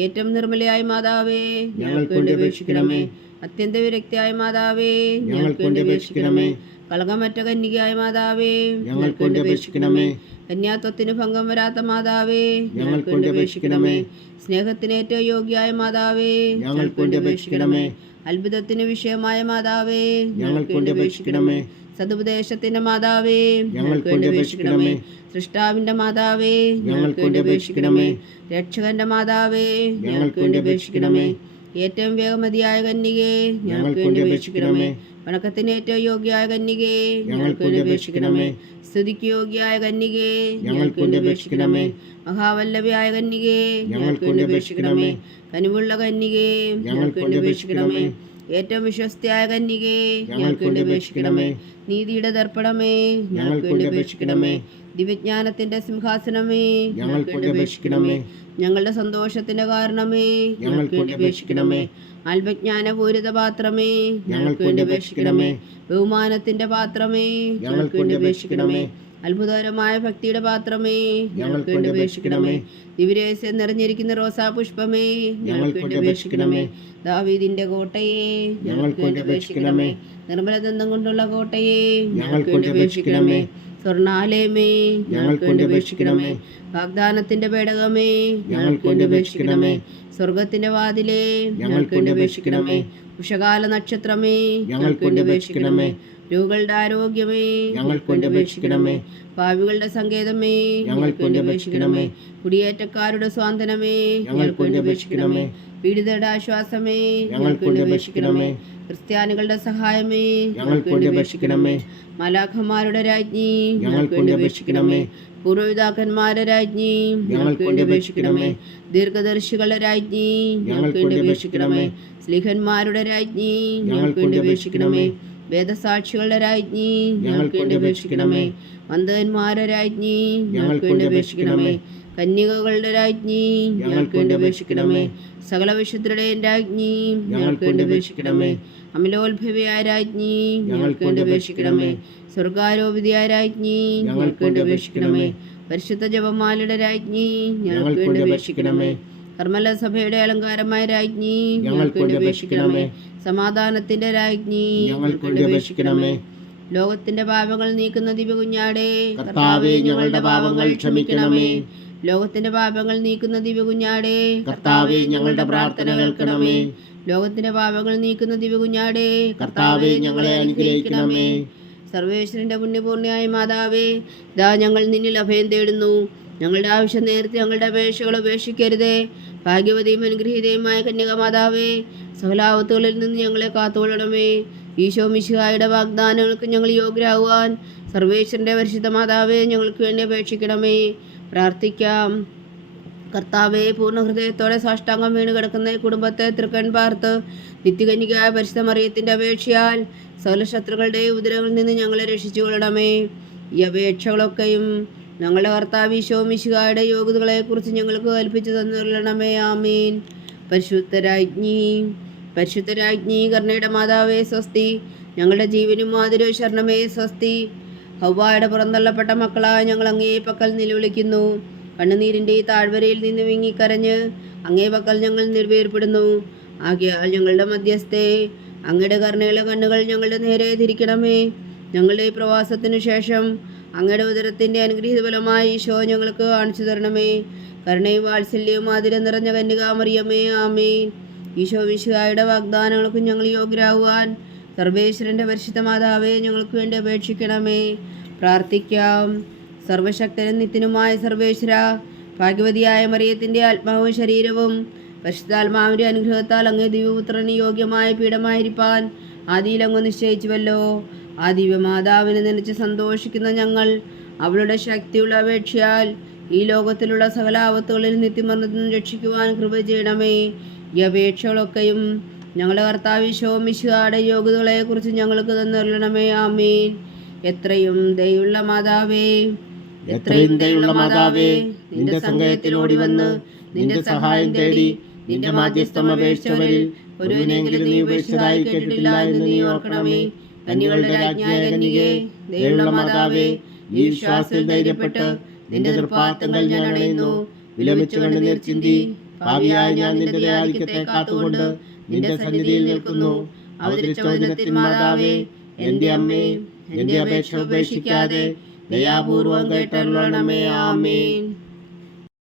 ഏറ്റവും നിർമ്മലയായ മാതാവേ, ഞങ്ങൾക്ക് വേണ്ടി അപേക്ഷിക്കണമേ. അത്യന്ത വിരക്തിയായ മാതാവേ, ഞങ്ങൾക്ക് വേണ്ടി അപേക്ഷിക്കണമേ. കളങ്കമറ്റ കന്യകയായ മാതാവേ, ഞങ്ങൾക്ക് വേണ്ടി അപേക്ഷിക്കണമേ. കന്യാത്വത്തിന് ഭംഗം വരാത്ത മാതാവേ, ഞങ്ങൾക്ക് വേണ്ടി അപേക്ഷിക്കണമേ. സ്നേഹത്തിന് ഏറ്റവും യോഗ്യയായ മാതാവേ, ഞങ്ങൾക്ക് വേണ്ടി അപേക്ഷിക്കണമേ. അത്ഭുതത്തിന് വിഷയമായ മാതാവേ, ഞങ്ങൾക്ക് വേണ്ടി അപേക്ഷിക്കണമേ. സതുപദേശത്തിന്റെ മാതാവേ, ഞങ്ങൾക്ക് വേണ്ടി അപേക്ഷിക്കണമേ. സൃഷ്ടാവിന്റെ മാതാവേ, ഞങ്ങൾക്ക് വേണ്ടി അപേക്ഷിക്കണമേ. രക്ഷകന്റെ മാതാവേ, ഞങ്ങൾക്ക് വേണ്ടി അപേക്ഷിക്കണമേ. ഏറ്റവും വേഗമതിയായ കന്യകേ, ഞങ്ങൾക്ക് വേണ്ടി അപേക്ഷിക്കണമേ. വണക്കത്തിന് ഏറ്റവും യോഗ്യയായ കന്യകേ, ഞങ്ങൾക്ക് വേണ്ടി അപേക്ഷിക്കണമേ. സ്തുതിക്ക് യോഗ്യയായ കന്യകേ, ഞങ്ങൾക്ക് വേണ്ടി അപേക്ഷിക്കണമേ. മഹാവല്ലഭയായ കന്യകേ, ഞങ്ങൾക്ക് വേണ്ടി അപേക്ഷിക്കണമേ. കനിവുള്ള കന്യകേ, ഞങ്ങൾക്ക് വേണ്ടി അപേക്ഷിക്കണമേ. ഏറ്റവും വിശ്വസ്തയായ കന്യകേ, ഞങ്ങൾക്ക് വേണ്ടി അപേക്ഷിക്കണമേ. നീതിയുടെ ദർപ്പണമേ, ഞങ്ങൾക്ക് വേണ്ടി അപേക്ഷിക്കണമേ. ദിവ്യജ്ഞാനത്തിന്റെ സിംഹാസനമേ, ഞങ്ങൾക്ക് വേണ്ടി അപേക്ഷിക്കണമേ. ഞങ്ങളുടെ സന്തോഷത്തിന്റെ കാരണമേ, ഞങ്ങൾക്ക് വേണ്ടി അപേക്ഷിക്കണമേ. അല്പജ്ഞാനപൂരിത പാത്രമേ, ഞങ്ങൾക്ക് വേണ്ടി അപേക്ഷിക്കണമേ. ബഹുമാനത്തിന്റെ പാത്രമേ, ഞങ്ങൾക്ക് വേണ്ടി അപേക്ഷിക്കണമേ. അത്ഭുതകരമായ ഭക്തിയുടെ പാത്രമേ, ഞങ്ങൾക്ക് വേണ്ടി അപേക്ഷിക്കണമേ. ദിവ്യരഹസ്യം നിറഞ്ഞിരിക്കുന്ന റോസാ പുഷ്പമേ, ഞങ്ങൾക്ക് വേണ്ടി അപേക്ഷിക്കണമേ. ദാവീദിന്റെ കോട്ടയെ, ഞങ്ങൾക്ക് വേണ്ടി അപേക്ഷിക്കണമേ. നിർമ്മലദന്തം കൊണ്ടുള്ള കോട്ടയെ, ഞങ്ങൾക്ക് വേണ്ടി അപേക്ഷിക്കണമേ. സ്വർണാലയമേ, ഞങ്ങൾക്ക് വേണ്ടി അപേക്ഷിക്കണമേ. വാഗ്ദാനത്തിന്റെ പേടകമേ, ഞങ്ങൾക്ക് വേണ്ടി അപേക്ഷിക്കണമേ. സ്വർഗത്തിന്റെ വാതിലേ, ഞങ്ങൾക്ക് വേണ്ടി അപേക്ഷിക്കണമേ. ഉഷകാല നക്ഷത്രമേ, ഞങ്ങൾക്ക് വേണ്ടി അപേക്ഷിക്കണമേ. രോഗികളുടെ ആരോഗ്യമേ, ഞങ്ങൾക്ക് വേണ്ടി അപേക്ഷിക്കണമേ. പാപികളുടെ സങ്കേതമേ, ഞങ്ങൾക്ക് വേണ്ടി അപേക്ഷിക്കണമേ. കുടിയേറ്റക്കാരുടെ സ്വാന്തനമേ, ഞങ്ങൾക്ക് വേണ്ടി അപേക്ഷിക്കണമേ. പീഡിതരുടെ ആശ്വാസമേ, ഞങ്ങൾക്ക് വേണ്ടി അപേക്ഷിക്കണമേ. ക്രിസ്ത്യാനികളുടെ സഹായമേ, ഞങ്ങൾക്ക് വേണ്ടി അപേക്ഷിക്കണമേ. മാലാഖമാരുടെ രാജ്ഞി, ഞങ്ങൾക്ക് വേണ്ടി അപേക്ഷിക്കണമേ. പൂർവ്വപിതാക്കന്മാരുടെ രാജ്ഞി, ഞങ്ങൾക്ക് വേണ്ടി അപേക്ഷിക്കണമേ. ദീർഘദർശികളുടെ രാജ്ഞി, ഞങ്ങൾക്ക് വേണ്ടി അപേക്ഷിക്കണമേ. സ്ലിഹന്മാരുടെ രാജ്ഞി, ഞങ്ങൾക്ക് വേണ്ടി അപേക്ഷിക്കണമേ. വേദസാക്ഷികളുടെ രാജ്ഞി, ഞങ്ങൾക്ക് വേണ്ടി അപേക്ഷിക്കണമേ. വന്ദകന്മാരുടെ രാജ്ഞി, ഞങ്ങൾക്ക് വേണ്ടി അപേക്ഷിക്കണമേ. കന്യകകളുടെ രാജ്ഞി, ഞങ്ങൾക്ക് വേണ്ടി അപേക്ഷിക്കണമേ. സകല വിശുദ്ധരുടെയും രാജ്ഞി, ഞങ്ങൾക്ക് വേണ്ടി അപേക്ഷിക്കണമേ. അമലോത്ഭവിയായ രാജ്ഞി, ഞങ്ങൾക്ക് വേണ്ടി അപേക്ഷിക്കണമേ. സ്വർഗാരോപിതയായ രാജ്ഞി, ഞങ്ങൾക്ക് വേണ്ടി അപേക്ഷിക്കണമേ. പരിശുദ്ധ ജപമാലയുടെ രാജ്ഞി, ഞങ്ങൾക്ക് വേണ്ടി അപേക്ഷിക്കണമേ. കർമ്മല സഭയുടെ അലങ്കാരമായ രാജ്ഞി, ഞങ്ങൾക്ക് വേണ്ടി അപേക്ഷിക്കണമേ. സമാധാനത്തിന്റെ രാജ്ഞി, ഞങ്ങൾക്ക് വേണ്ടി അപേക്ഷിക്കണമേ. ലോകത്തിന്റെ പാപങ്ങൾ നീക്കുന്ന ദിവ്യ കുഞ്ഞാടേ, കർത്താവേ, ഞങ്ങളുടെ പാപങ്ങൾ ക്ഷമിക്കണമേ. ലോകത്തിന്റെ പാപങ്ങൾ നീക്കുന്ന ദിവ്യ കുഞ്ഞാടേ, കർത്താവേ, ഞങ്ങളുടെ പ്രാർത്ഥന കേൾക്കണമേ. ലോകത്തിന്റെ പാപങ്ങൾ നീക്കുന്ന ദിവ്യ കുഞ്ഞാടേ, കർത്താവേ, ഞങ്ങളെ അനുഗ്രഹിക്കണമേ. സർവേശ്വരന്റെ പുണ്യപൂർണ്ണയായ മാതാവേ, ഇതാ ഞങ്ങൾ നിന്നിൽ അഭയം തേടുന്നു. ഞങ്ങളുടെ ആവശ്യം നേരത്തെ ഞങ്ങളുടെ അപേക്ഷകൾ ഉപേക്ഷിക്കരുതേ. ഭാഗ്യവതിയും അനുഗ്രഹീതയുമായ കന്യകമാതാവേ, സകലാവത്തുകളിൽ നിന്ന് ഞങ്ങളെ കാത്തുകൊള്ളണമേ. ഈശോ മിശിഹായുടെ വാഗ്ദാനങ്ങൾക്ക് ഞങ്ങൾ യോഗ്യരാകുവാൻ സർവേശ്വരന്റെ പരിശുദ്ധ മാതാവേ, ഞങ്ങൾക്ക് വേണ്ടി അപേക്ഷിക്കണമേ. പ്രാർത്ഥിക്കാം. കർത്താവെ, പൂർണ്ണ ഹൃദയത്തോടെ സാഷ്ടാംഗം വീണ് കിടക്കുന്ന ഈ കുടുംബത്തെ തൃക്കൺ പാർത്ത് നിത്യകന്യകയായ പരിശുദ്ധ മറിയത്തിന്റെ അപേക്ഷയാൽ സകല ശത്രുക്കളുടെ ഉദരങ്ങളിൽ നിന്ന് ഞങ്ങളെ രക്ഷിച്ചു കൊള്ളണമേ. ഈ അപേക്ഷകളൊക്കെയും ഞങ്ങളുടെ കർത്താവ് ഈശോ മിശിഹായുടെ യോഗ്യതകളെക്കുറിച്ച് ഞങ്ങൾക്ക് കൽപ്പിച്ചു തന്നുകൊള്ളണമേ. ആമീൻ. പരിശുദ്ധരാജ്ഞി കർണയുടെ മാതാവേ സ്വസ്തി. ഞങ്ങളുടെ ജീവനും മാതിരോ ശരണമേ സ്വസ്തി. ഹവ്വായുടെ പുറന്തള്ളപ്പെട്ട മക്കളായ ഞങ്ങൾ അങ്ങേ പക്കൽ നിലവിളിക്കുന്നു. കണ്ണുനീരിൻ്റെ ഈ താഴ്വരയിൽ നിന്ന് വിങ്ങിക്കരഞ്ഞ് അങ്ങേ പക്കൽ ഞങ്ങൾ നിർവേർപ്പെടുന്നു. ആകയാൽ ഞങ്ങളുടെ മധ്യസ്ഥേ, അങ്ങയുടെ കരുണയുള്ള കണ്ണുകൾ ഞങ്ങളുടെ നേരെ തിരിക്കണമേ. ഞങ്ങളുടെ ഈ പ്രവാസത്തിനു ശേഷം അങ്ങയുടെ ഉദരത്തിൻ്റെ അനുഗ്രഹീത ഫലമായി ഈശോ ഞങ്ങൾക്ക് കാണിച്ചു തരണമേ. കരുണയും വാത്സല്യവും ആതിരം നിറഞ്ഞ കന്യകാമറിയമേ, ആമേൻ. ഈശോ മിശിഹായുടെ വാഗ്ദാനങ്ങൾക്കും ഞങ്ങൾ യോഗ്യരാകുവാൻ സർവേശ്വരൻ്റെ പരിശുദ്ധ മാതാവേ, ഞങ്ങൾക്ക് വേണ്ടി അപേക്ഷിക്കണമേ. പ്രാർത്ഥിക്കാം. സർവശക്തനും നിത്യനുമായ സർവേശ്വര, ഭാഗ്യവതിയായ മറിയത്തിൻ്റെ ആത്മാവും ശരീരവും പരിശുദ്ധാത്മാവിൻ്റെ അനുഗ്രഹത്താൽ അങ്ങേ ദിവ്യപുത്രന് യോഗ്യമായ പീഠമായിരിക്കാൻ ആദിയിൽ അങ്ങ് നിശ്ചയിച്ചുവല്ലോ. ആ ദിവ്യമാതാവിനെ നനച്ച് സന്തോഷിക്കുന്ന ഞങ്ങൾ അവളുടെ ശക്തിയുള്ള അപേക്ഷയാൽ ഈ ലോകത്തിലുള്ള സകല ആപത്തുകളിൽ നിത്യമരണത്തിൽ രക്ഷിക്കുവാൻ കൃപ ചെയ്യണമേ. ഈ അപേക്ഷകളൊക്കെയും ഞങ്ങളുടെ കർത്താവ് ഈശോ മിശിഹായുടെ യോഗ്യതകളെക്കുറിച്ച് ഞങ്ങൾക്ക് തന്നുകൊള്ളണമേ. ആമീൻ. എത്രയും ദയുള്ള മാതാവേ, നിന്റെ സങ്കേതത്തിൽ ഓടി വന്ന് നിന്റെ സഹായം തേടി നിന്റെ മാധ്യസ്ഥം അപേക്ഷിച്ചവരിൽ ഒരുവനെങ്കിലും നീ ഉപേക്ഷിച്ചതായി കേട്ടിട്ടില്ല എന്ന് നീ ഓർക്കണമേ. കന്യകളുടെ രാജ്ഞിയായ കന്യകേ, ദയുള്ള മാതാവേ, ഈ വിശ്വാസത്തിൽ ധൈര്യപ്പെട്ട് നിന്റെ തൃപ്പാദങ്ങൾ ഞാൻ അണയുന്നു. വിലപിച്ചു കണ്ണുനീർ ചിന്തി പാപിയായ ഞാൻ നിന്റെ ദയാധിക്യത്തെ കാത്തുകൊണ്ട് നിന്റെ സന്നിധിയിൽ നിൽക്കുന്നു. അവതരിച്ച വചനത്തിൻ മാതാവേ, എന്റെ അമ്മേ, എന്റെ അപേക്ഷ ഉപേക്ഷിക്കാതെ ദയാപൂർവം കേട്ടരുളണമേ. ആമേൻ.